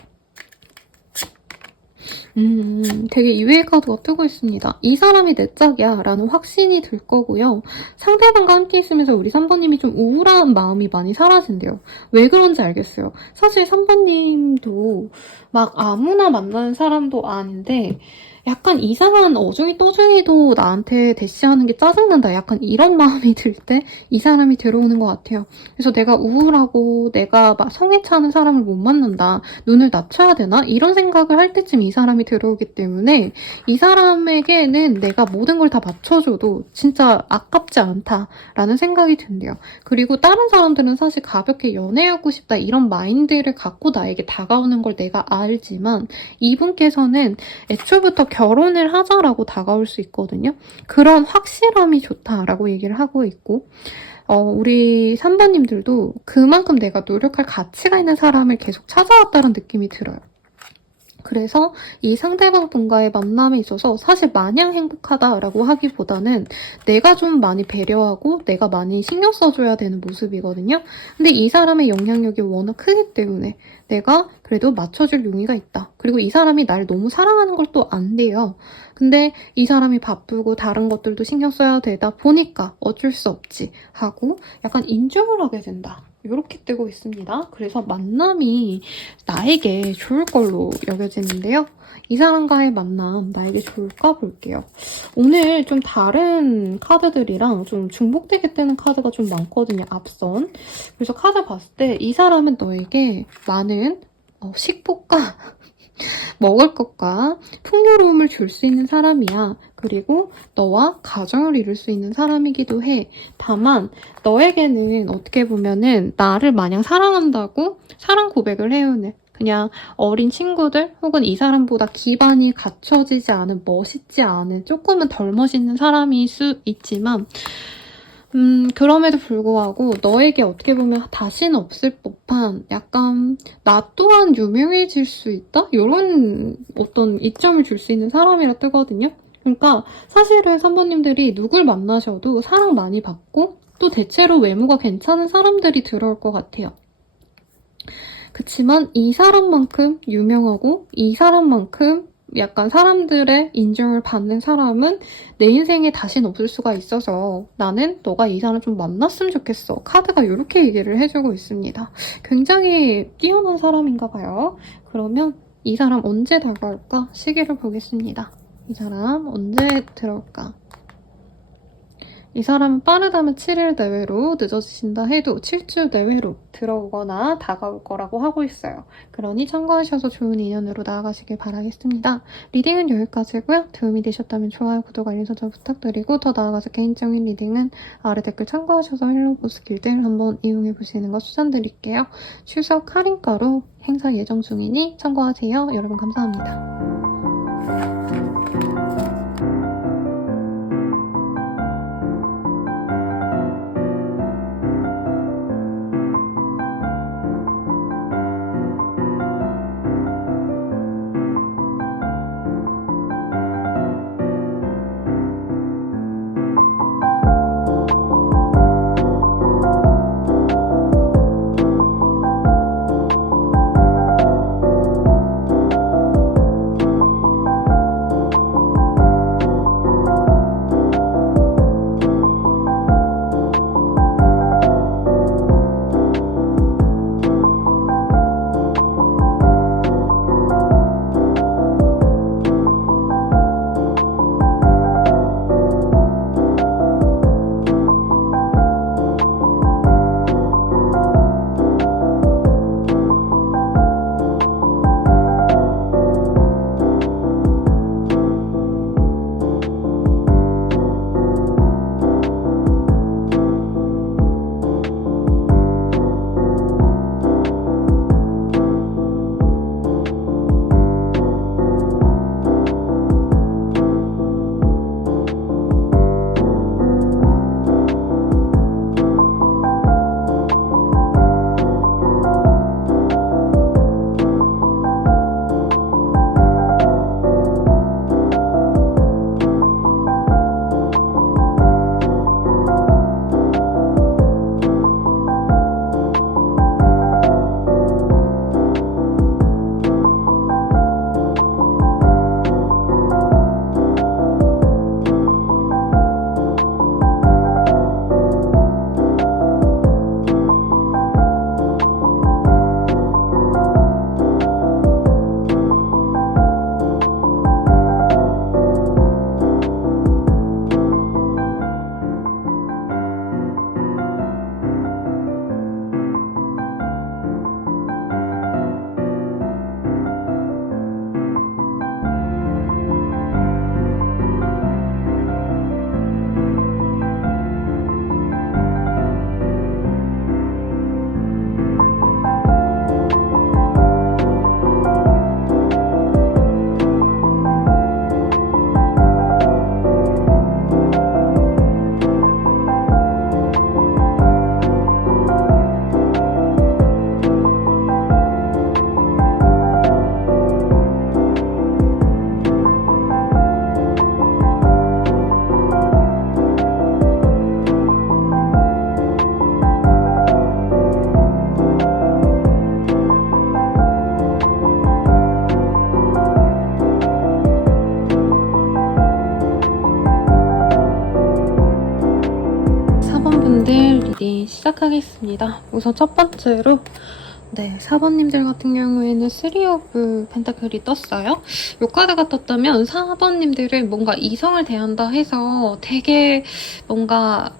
되게 이외의 카드가 뜨고 있습니다. 이 사람이 내 짝이야 라는 확신이 들 거고요. 상대방과 함께 있으면서 우리 3번님이 좀 우울한 마음이 많이 사라진대요. 왜 그런지 알겠어요. 사실 3번님도 막 아무나 만나는 사람도 아닌데 약간 이상한 어중이 떠중이도 나한테 대시하는 게 짜증난다. 약간 이런 마음이 들 때 이 사람이 들어오는 것 같아요. 그래서 내가 우울하고 내가 막 성에 차는 사람을 못 만난다. 눈을 낮춰야 되나? 이런 생각을 할 때쯤 이 사람이 들어오기 때문에 이 사람에게는 내가 모든 걸 다 맞춰줘도 진짜 아깝지 않다라는 생각이 든대요. 그리고 다른 사람들은 사실 가볍게 연애하고 싶다 이런 마인드를 갖고 나에게 다가오는 걸 내가 알지만 이분께서는 애초부터 결혼을 하자라고 다가올 수 있거든요. 그런 확실함이 좋다라고 얘기를 하고 있고 우리 3번님들도 그만큼 내가 노력할 가치가 있는 사람을 계속 찾아왔다는 느낌이 들어요. 그래서 이 상대방 분과의 만남에 있어서 사실 마냥 행복하다라고 하기보다는 내가 좀 많이 배려하고 내가 많이 신경 써줘야 되는 모습이거든요. 근데 이 사람의 영향력이 워낙 크기 때문에 내가 그래도 맞춰줄 용의가 있다. 그리고 이 사람이 날 너무 사랑하는 걸 또 안돼요. 근데 이 사람이 바쁘고 다른 것들도 신경 써야 되다 보니까 어쩔 수 없지 하고 약간 인정을 하게 된다. 이렇게 뜨고 있습니다. 그래서 만남이 나에게 좋을 걸로 여겨지는데요. 이 사람과의 만남 나에게 좋을까 볼게요. 오늘 좀 다른 카드들이랑 좀 중복되게 뜨는 카드가 좀 많거든요. 앞선. 그래서 카드 봤을 때 이 사람은 너에게 많은 식복과 먹을 것과 풍요로움을 줄 수 있는 사람이야. 그리고 너와 가정을 이룰 수 있는 사람이기도 해. 다만 너에게는 어떻게 보면은 나를 마냥 사랑한다고 사랑 고백을 해오는 그냥 어린 친구들 혹은 이 사람보다 기반이 갖춰지지 않은 멋있지 않은 조금은 덜 멋있는 사람일 수 있지만 그럼에도 불구하고 너에게 어떻게 보면 다시는 없을 법한 약간 나 또한 유명해질 수 있다? 이런 어떤 이점을 줄 수 있는 사람이라 뜨거든요. 그러니까 사실은 3번님들이 누굴 만나셔도 사랑 많이 받고 또 대체로 외모가 괜찮은 사람들이 들어올 것 같아요. 그치만 이 사람만큼 유명하고 이 사람만큼 약간 사람들의 인정을 받는 사람은 내 인생에 다시는 없을 수가 있어서 나는 너가 이 사람 좀 만났으면 좋겠어. 카드가 이렇게 얘기를 해주고 있습니다. 굉장히 뛰어난 사람인가 봐요. 그러면 이 사람 언제 다가올까? 시기를 보겠습니다. 이 사람 언제 들어올까? 이 사람은 빠르다면 7일 내외로, 늦어지신다 해도 7주 내외로 들어오거나 다가올 거라고 하고 있어요. 그러니 참고하셔서 좋은 인연으로 나아가시길 바라겠습니다. 리딩은 여기까지고요. 도움이 되셨다면 좋아요, 구독, 알림 설정 부탁드리고 더 나아가서 개인적인 리딩은 아래 댓글 참고하셔서 헬로보스 길들 한번 이용해보시는 거 추천드릴게요. 추석 할인가로 행사 예정 중이니 참고하세요. 여러분 감사합니다. 리딩 시작하겠습니다. 우선 첫 번째로 4번님들 같은 경우에는 3 오브 펜타클이 떴어요. 이 카드가 떴다면 4번님들은 뭔가 이성을 대한다 해서 되게 뭔가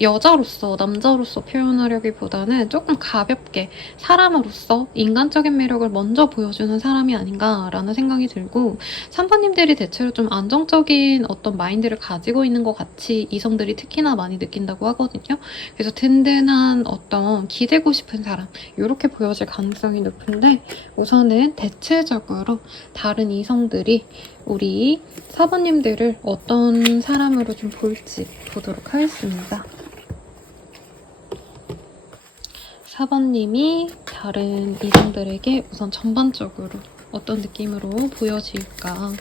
여자로서, 남자로서 표현하려기보다는 조금 가볍게 사람으로서 인간적인 매력을 먼저 보여주는 사람이 아닌가라는 생각이 들고 3번님들이 대체로 좀 안정적인 어떤 마인드를 가지고 있는 것 같이 이성들이 특히나 많이 느낀다고 하거든요. 그래서 든든한 어떤 기대고 싶은 사람 이렇게 보여질 가능성이 높은데 우선은 대체적으로 다른 이성들이 우리 4번님들을 어떤 사람으로 좀 볼지 보도록 하겠습니다. 4번님이 다른 이성들에게 우선 전반적으로 어떤 느낌으로 보여질까.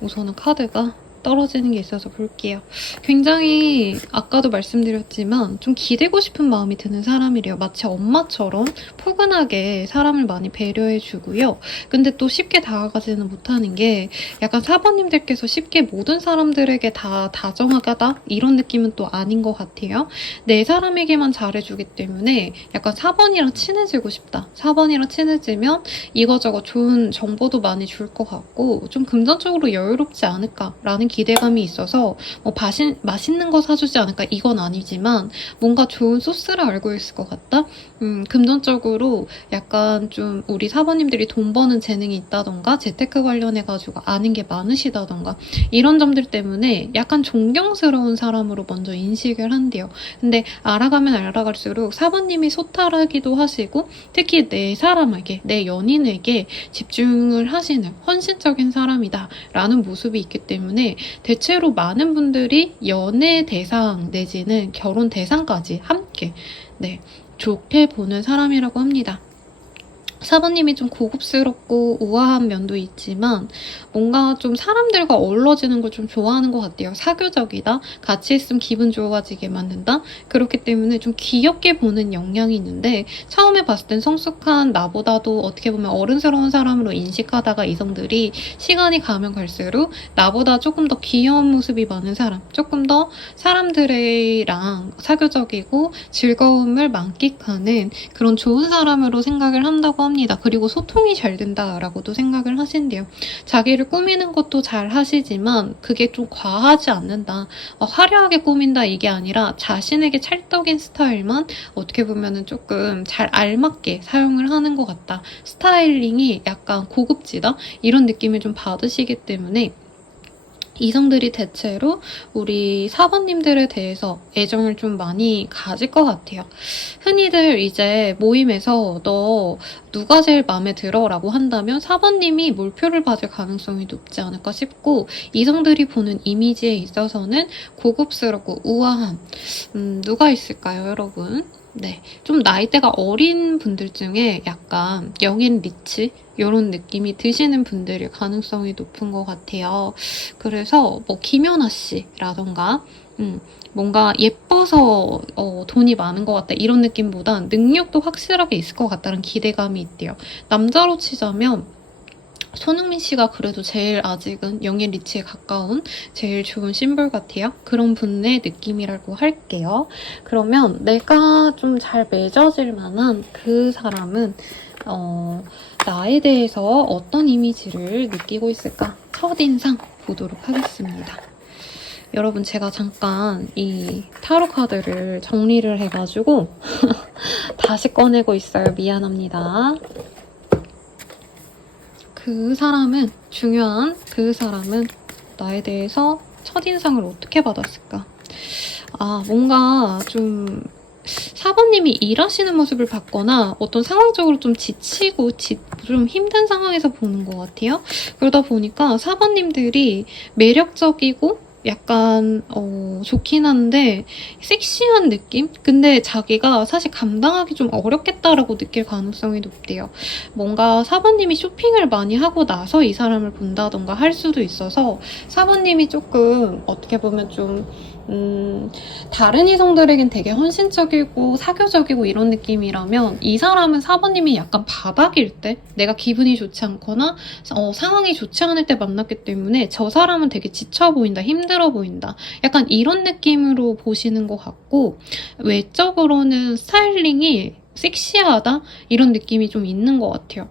우선은 카드가 떨어지는 게 있어서 볼게요. 굉장히 아까도 말씀드렸지만 좀 기대고 싶은 마음이 드는 사람이래요. 마치 엄마처럼 포근하게 사람을 많이 배려해주고요. 근데 또 쉽게 다가가지는 못하는 게 약간 4번님들께서 쉽게 모든 사람들에게 다 다정하다 이런 느낌은 또 아닌 것 같아요. 내 사람에게만 잘해주기 때문에 약간 4번이랑 친해지고 싶다. 4번이랑 친해지면 이거저거 좋은 정보도 많이 줄 것 같고 좀 금전적으로 여유롭지 않을까라는 기대감이 있어서 맛있는 거 사주지 않을까 이건 아니지만 뭔가 좋은 소스를 알고 있을 것 같다? 금전적으로 약간 좀 우리 4번님들이 돈 버는 재능이 있다던가 재테크 관련해가지고 아는 게 많으시다던가 이런 점들 때문에 약간 존경스러운 사람으로 먼저 인식을 한대요. 근데 알아가면 알아갈수록 4번님이 소탈하기도 하시고 특히 내 사람에게 내 연인에게 집중을 하시는 헌신적인 사람이다 라는 모습이 있기 때문에 대체로 많은 분들이 연애 대상 내지는 결혼 대상까지 함께 좋게 보는 사람이라고 합니다. 4번님이 좀 고급스럽고 우아한 면도 있지만 뭔가 좀 사람들과 어우러지는 걸 좀 좋아하는 것 같아요. 사교적이다. 같이 있으면 기분 좋아지게 만든다. 그렇기 때문에 좀 귀엽게 보는 영향이 있는데 처음에 봤을 땐 성숙한 나보다도 어떻게 보면 어른스러운 사람으로 인식하다가 이성들이 시간이 가면 갈수록 나보다 조금 더 귀여운 모습이 많은 사람, 조금 더 사람들이랑 사교적이고 즐거움을 만끽하는 그런 좋은 사람으로 생각을 한다고 합니다. 그리고 소통이 잘 된다라고도 생각을 하신대요. 자기를 꾸미는 것도 잘 하시지만 그게 좀 과하지 않는다. 화려하게 꾸민다 이게 아니라 자신에게 찰떡인 스타일만 어떻게 보면은 조금 잘 알맞게 사용을 하는 것 같다. 스타일링이 약간 고급지다? 이런 느낌을 좀 받으시기 때문에 이성들이 대체로 우리 4번님들에 대해서 애정을 좀 많이 가질 것 같아요. 흔히들 이제 모임에서 너 누가 제일 마음에 들어? 라고 한다면 4번님이 몰표를 받을 가능성이 높지 않을까 싶고 이성들이 보는 이미지에 있어서는 고급스럽고 우아한 누가 있을까요, 여러분? 좀 나이대가 어린 분들 중에 약간 영인 리치 이런 느낌이 드시는 분들일 가능성이 높은 것 같아요. 그래서 뭐 김연아 씨라던가 뭔가 예뻐서 돈이 많은 것 같다 이런 느낌보단 능력도 확실하게 있을 것 같다는 기대감이 있대요. 남자로 치자면 손흥민 씨가 그래도 제일 아직은 영예 리치에 가까운 제일 좋은 심볼 같아요. 그런 분의 느낌이라고 할게요. 그러면 내가 좀 잘 맺어질 만한 그 사람은 나에 대해서 어떤 이미지를 느끼고 있을까? 첫인상 보도록 하겠습니다. 여러분 제가 잠깐 이 타로 카드를 정리를 해가지고 다시 꺼내고 있어요. 미안합니다. 중요한 그 사람은 나에 대해서 첫인상을 어떻게 받았을까? 뭔가 좀 4번님이 일하시는 모습을 봤거나 어떤 상황적으로 좀 지치고 좀 힘든 상황에서 보는 것 같아요. 그러다 보니까 4번님들이 매력적이고 약간 좋긴 한데 섹시한 느낌? 근데 자기가 사실 감당하기 좀 어렵겠다라고 느낄 가능성이 높대요. 뭔가 4번님이 쇼핑을 많이 하고 나서 이 사람을 본다던가 할 수도 있어서 4번님이 조금 어떻게 보면 좀 다른 이성들에겐 되게 헌신적이고 사교적이고 이런 느낌이라면 이 사람은 4번님이 약간 바닥일 때 내가 기분이 좋지 않거나 상황이 좋지 않을 때 만났기 때문에 저 사람은 되게 지쳐 보인다, 힘들어 보인다. 약간 이런 느낌으로 보시는 것 같고 외적으로는 스타일링이 섹시하다? 이런 느낌이 좀 있는 것 같아요.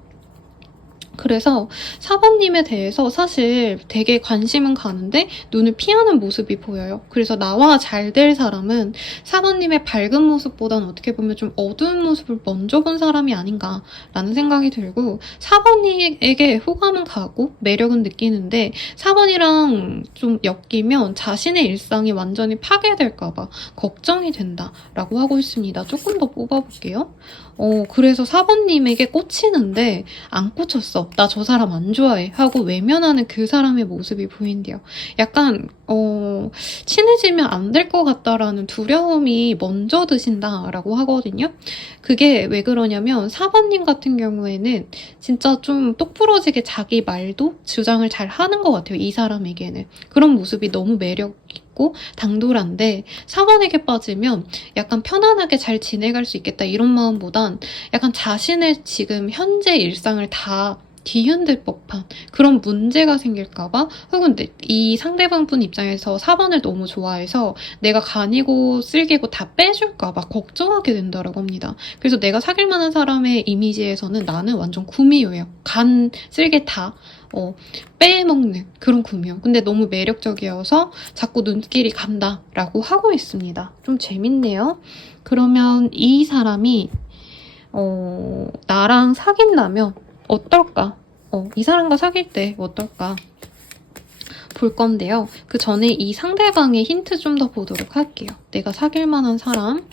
그래서 4번님에 대해서 사실 되게 관심은 가는데 눈을 피하는 모습이 보여요. 그래서 나와 잘 될 사람은 4번님의 밝은 모습보다는 어떻게 보면 좀 어두운 모습을 먼저 본 사람이 아닌가라는 생각이 들고 4번님에게 호감은 가고 매력은 느끼는데 4번이랑 좀 엮이면 자신의 일상이 완전히 파괴될까봐 걱정이 된다라고 하고 있습니다. 조금 더 뽑아볼게요. 그래서 4번님에게 꽂히는데 안 꽂혔어. 나 저 사람 안 좋아해. 하고 외면하는 그 사람의 모습이 보인대요. 약간 친해지면 안 될 것 같다라는 두려움이 먼저 드신다라고 하거든요. 그게 왜 그러냐면 4번님 같은 경우에는 진짜 좀 똑부러지게 자기 말도 주장을 잘 하는 것 같아요. 이 사람에게는. 그런 모습이 너무 매력 있고 당돌한데 4번에게 빠지면 약간 편안하게 잘 지내갈 수 있겠다 이런 마음보단 약간 자신의 지금 현재 일상을 다 뒤흔들 법한 그런 문제가 생길까봐 혹은 이 상대방 분 입장에서 4번을 너무 좋아해서 내가 간이고 쓸개고 다 빼줄까봐 걱정하게 된다고 합니다. 그래서 내가 사귈 만한 사람의 이미지에서는 나는 완전 구미호예요. 간, 쓸개 다 빼먹는 그런 구미호. 근데 너무 매력적이어서 자꾸 눈길이 간다라고 하고 있습니다. 좀 재밌네요. 그러면 이 사람이 나랑 사귄다면 어떨까? 이 사람과 사귈 때 어떨까? 볼 건데요. 그 전에 이 상대방의 힌트 좀 더 보도록 할게요. 내가 사귈 만한 사람.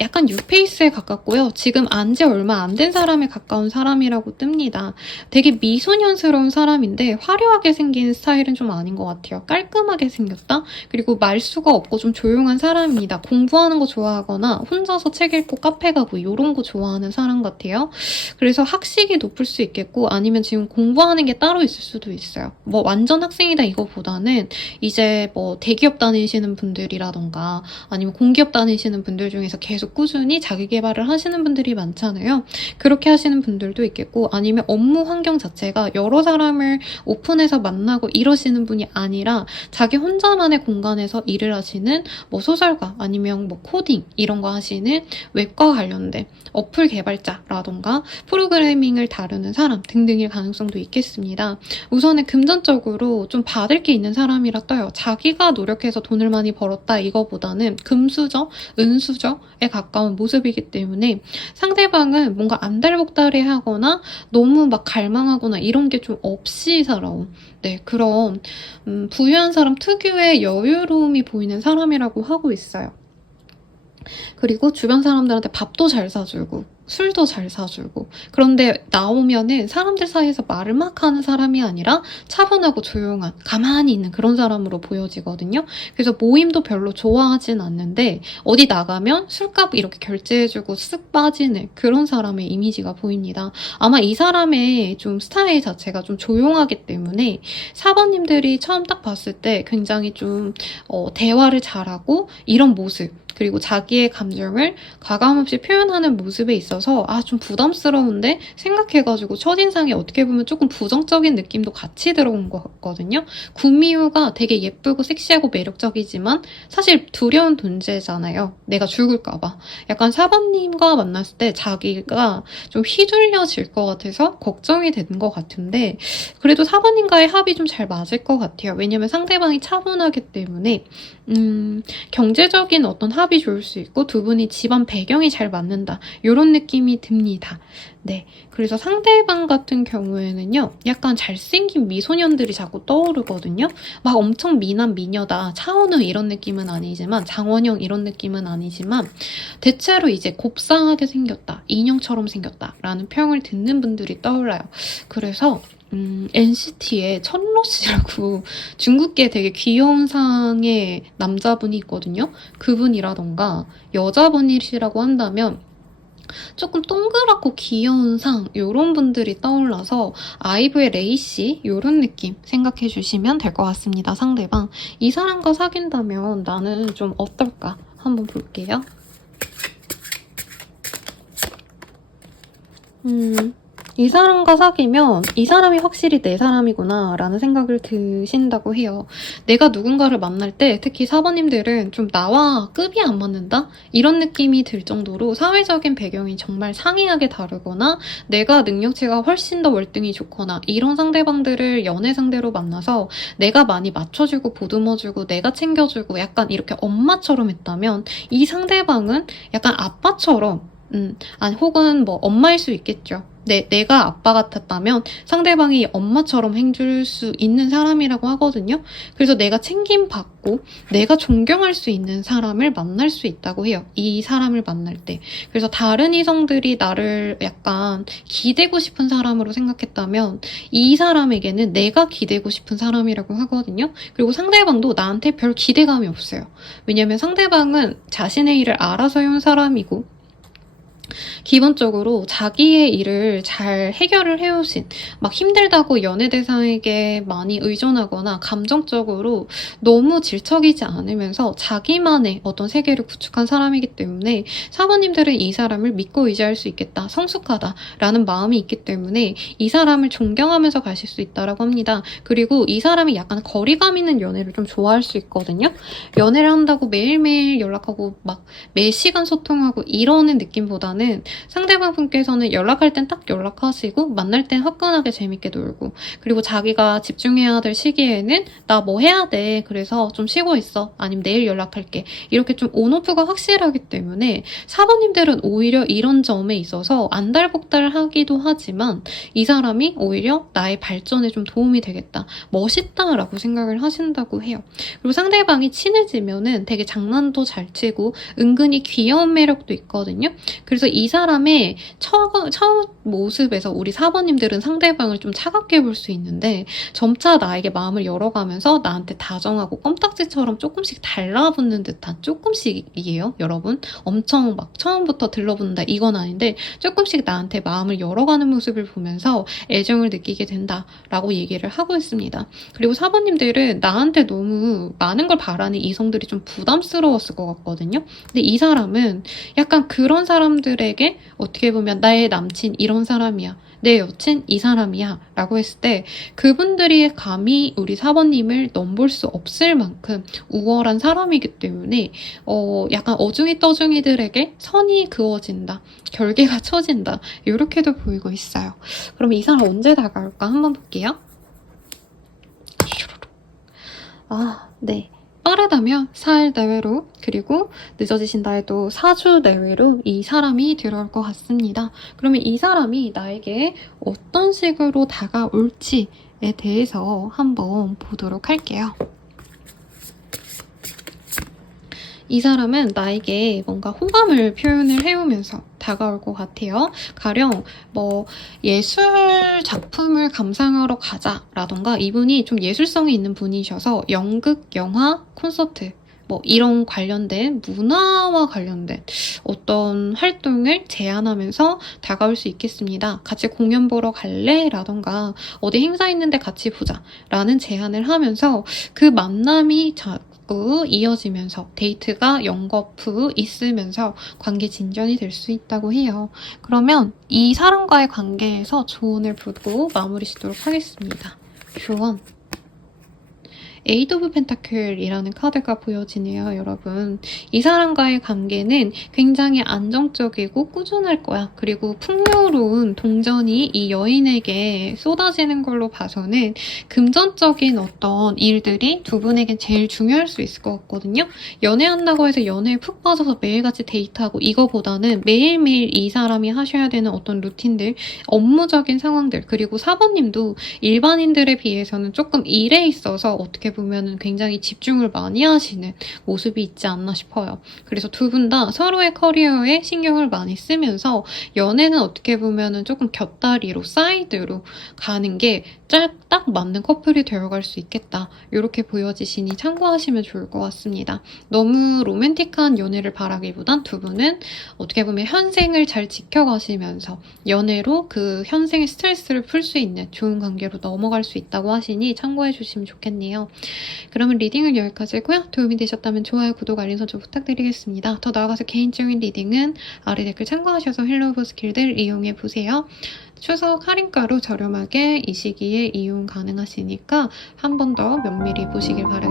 약간 뉴페이스에 가깝고요. 지금 안지 얼마 안 된 사람에 가까운 사람이라고 뜹니다. 되게 미소년스러운 사람인데 화려하게 생긴 스타일은 좀 아닌 것 같아요. 깔끔하게 생겼다? 그리고 말수가 없고 좀 조용한 사람입니다. 공부하는 거 좋아하거나 혼자서 책 읽고 카페 가고 이런 거 좋아하는 사람 같아요. 그래서 학식이 높을 수 있겠고 아니면 지금 공부하는 게 따로 있을 수도 있어요. 뭐 완전 학생이다 이거보다는 이제 뭐 대기업 다니시는 분들이라던가 아니면 공기업 다니시는 분들 중에서 계속 꾸준히 자기 개발을 하시는 분들이 많잖아요. 그렇게 하시는 분들도 있겠고 아니면 업무 환경 자체가 여러 사람을 오픈해서 만나고 이러시는 분이 아니라 자기 혼자만의 공간에서 일을 하시는 뭐 소설가 아니면 뭐 코딩 이런 거 하시는 웹과 관련된 어플 개발자라던가 프로그래밍을 다루는 사람 등등일 가능성도 있겠습니다. 우선은 금전적으로 좀 받을 게 있는 사람이라 떠요. 자기가 노력해서 돈을 많이 벌었다 이거보다는 금수저, 은수저에 가까운 모습이기 때문에 상대방은 뭔가 안달복달해 하거나 너무 막 갈망하거나 이런 게 좀 없이 살아온 그런 부유한 사람 특유의 여유로움이 보이는 사람이라고 하고 있어요. 그리고 주변 사람들한테 밥도 잘 사주고 술도 잘 사주고 그런데 나오면은 사람들 사이에서 말을 막 하는 사람이 아니라 차분하고 조용한 가만히 있는 그런 사람으로 보여지거든요. 그래서 모임도 별로 좋아하진 않는데 어디 나가면 술값 이렇게 결제해주고 쓱 빠지는 그런 사람의 이미지가 보입니다. 아마 이 사람의 좀 스타일 자체가 좀 조용하기 때문에 4번님들이 처음 딱 봤을 때 굉장히 좀 대화를 잘하고 이런 모습 그리고 자기의 감정을 과감없이 표현하는 모습에 있어서 좀 부담스러운데 생각해가지고 첫인상에 어떻게 보면 조금 부정적인 느낌도 같이 들어온 것 같거든요. 구미호가 되게 예쁘고 섹시하고 매력적이지만 사실 두려운 존재잖아요. 내가 죽을까봐. 약간 4번님과 만났을 때 자기가 좀 휘둘려질 것 같아서 걱정이 되는 것 같은데 그래도 4번님과의 합이 좀 잘 맞을 것 같아요. 왜냐면 상대방이 차분하기 때문에 경제적인 어떤 합이 좋을 수 있고 두 분이 집안 배경이 잘 맞는다 이런 느낌이 듭니다. 그래서 상대방 같은 경우에는요 약간 잘생긴 미소년들이 자꾸 떠오르거든요. 막 엄청 미남 미녀다 차은우 이런 느낌은 아니지만 장원영 이런 느낌은 아니지만 대체로 이제 곱상하게 생겼다 인형처럼 생겼다 라는 평을 듣는 분들이 떠올라요. 그래서 NCT의 천로 씨라고 중국계 되게 귀여운 상의 남자분이 있거든요. 그분이라던가 여자분이시라고 한다면 조금 동그랗고 귀여운 상 이런 분들이 떠올라서 아이브의 레이시 이런 느낌 생각해 주시면 될 것 같습니다. 상대방. 이 사람과 사귄다면 나는 좀 어떨까? 한번 볼게요. 이 사람과 사귀면 이 사람이 확실히 내 사람이구나 라는 생각을 드신다고 해요. 내가 누군가를 만날 때 특히 사번님들은 좀 나와 급이 안 맞는다? 이런 느낌이 들 정도로 사회적인 배경이 정말 상이하게 다르거나 내가 능력치가 훨씬 더 월등히 좋거나 이런 상대방들을 연애 상대로 만나서 내가 많이 맞춰주고 보듬어주고 내가 챙겨주고 약간 이렇게 엄마처럼 했다면 이 상대방은 약간 아빠처럼 아니 혹은 뭐 엄마일 수 있겠죠. 내가 아빠 같았다면 상대방이 엄마처럼 행줄 수 있는 사람이라고 하거든요. 그래서 내가 챙김받고 내가 존경할 수 있는 사람을 만날 수 있다고 해요. 이 사람을 만날 때. 그래서 다른 이성들이 나를 약간 기대고 싶은 사람으로 생각했다면 이 사람에게는 내가 기대고 싶은 사람이라고 하거든요. 그리고 상대방도 나한테 별 기대감이 없어요. 왜냐면 상대방은 자신의 일을 알아서 해온 사람이고 기본적으로 자기의 일을 잘 해결을 해오신 막 힘들다고 연애 대상에게 많이 의존하거나 감정적으로 너무 질척이지 않으면서 자기만의 어떤 세계를 구축한 사람이기 때문에 사모님들은 이 사람을 믿고 의지할 수 있겠다, 성숙하다라는 마음이 있기 때문에 이 사람을 존경하면서 가실 수 있다고 합니다. 그리고 이 사람이 약간 거리감 있는 연애를 좀 좋아할 수 있거든요. 연애를 한다고 매일매일 연락하고 막 매시간 소통하고 이러는 느낌보다는 상대방 분께서는 연락할 땐 딱 연락하시고 만날 땐 화끈하게 재밌게 놀고 그리고 자기가 집중해야 될 시기에는 나 뭐 해야 돼 그래서 좀 쉬고 있어 아니면 내일 연락할게 이렇게 좀 온오프가 확실하기 때문에 사모님들은 오히려 이런 점에 있어서 안달복달하기도 하지만 이 사람이 오히려 나의 발전에 좀 도움이 되겠다 멋있다라고 생각을 하신다고 해요. 그리고 상대방이 친해지면은 되게 장난도 잘 치고 은근히 귀여운 매력도 있거든요. 그래서 이 사람의 처음 모습에서 우리 사번님들은 상대방을 좀 차갑게 볼 수 있는데 점차 나에게 마음을 열어가면서 나한테 다정하고 껌딱지처럼 조금씩 달라붙는 듯한 조금씩이에요, 여러분. 엄청 막 처음부터 들러붙는다 이건 아닌데 조금씩 나한테 마음을 열어가는 모습을 보면서 애정을 느끼게 된다라고 얘기를 하고 있습니다. 그리고 사번님들은 나한테 너무 많은 걸 바라는 이성들이 좀 부담스러웠을 것 같거든요. 근데 이 사람은 약간 그런 사람들에게 어떻게 보면 나의 남친 이런 사람이야. 내 여친 이 사람이야 라고 했을 때 그분들이 감히 우리 사번님을 넘볼 수 없을 만큼 우월한 사람이기 때문에 약간 어중이 떠중이들에게 선이 그어진다. 결계가 쳐진다. 이렇게도 보이고 있어요. 그럼 이 사람 언제 다가올까 한번 볼게요. 네. 빠르다면 4일 내외로 그리고 늦어지신다 해도 4주 내외로 이 사람이 들어올 것 같습니다. 그러면 이 사람이 나에게 어떤 식으로 다가올지에 대해서 한번 보도록 할게요. 이 사람은 나에게 뭔가 호감을 표현을 해오면서 다가올 것 같아요. 가령 뭐 예술 작품을 감상하러 가자라던가 이분이 좀 예술성이 있는 분이셔서 연극, 영화, 콘서트 뭐 이런 관련된 문화와 관련된 어떤 활동을 제안하면서 다가올 수 있겠습니다. 같이 공연 보러 갈래? 라던가 어디 행사 있는데 같이 보자 라는 제안을 하면서 그 만남이 이어지면서 데이트가 연거푸 있으면서 관계 진전이 될 수 있다고 해요. 그러면 이 사람과의 관계에서 조언을 보고 마무리 짓도록 하겠습니다. 조언. 에이드 오브 펜타클이라는 카드가 보여지네요, 여러분. 이 사람과의 관계는 굉장히 안정적이고 꾸준할 거야. 그리고 풍요로운 동전이 이 여인에게 쏟아지는 걸로 봐서는 금전적인 어떤 일들이 두 분에겐 제일 중요할 수 있을 것 같거든요. 연애한다고 해서 연애에 푹 빠져서 매일같이 데이트하고 이거보다는 매일매일 이 사람이 하셔야 되는 어떤 루틴들, 업무적인 상황들, 그리고 사번님도 일반인들에 비해서는 조금 일에 있어서 어떻게 보면 굉장히 집중을 많이 하시는 모습이 있지 않나 싶어요. 그래서 두 분 다 서로의 커리어에 신경을 많이 쓰면서 연애는 어떻게 보면 조금 곁다리로 사이드로 가는 게 딱 맞는 커플이 되어갈 수 있겠다. 이렇게 보여지시니 참고하시면 좋을 것 같습니다. 너무 로맨틱한 연애를 바라기보단 두 분은 어떻게 보면 현생을 잘 지켜가시면서 연애로 그 현생의 스트레스를 풀 수 있는 좋은 관계로 넘어갈 수 있다고 하시니 참고해 주시면 좋겠네요. 그러면 리딩은 여기까지고요. 도움이 되셨다면 좋아요, 구독, 알림 설정 부탁드리겠습니다. 더 나아가서 개인적인 리딩은 아래 댓글 참고하셔서 헬로우 스킬들 이용해 보세요. 추석 할인가로 저렴하게 이 시기에 이용 가능하시니까 한 번 더 면밀히 보시길 바랍니다.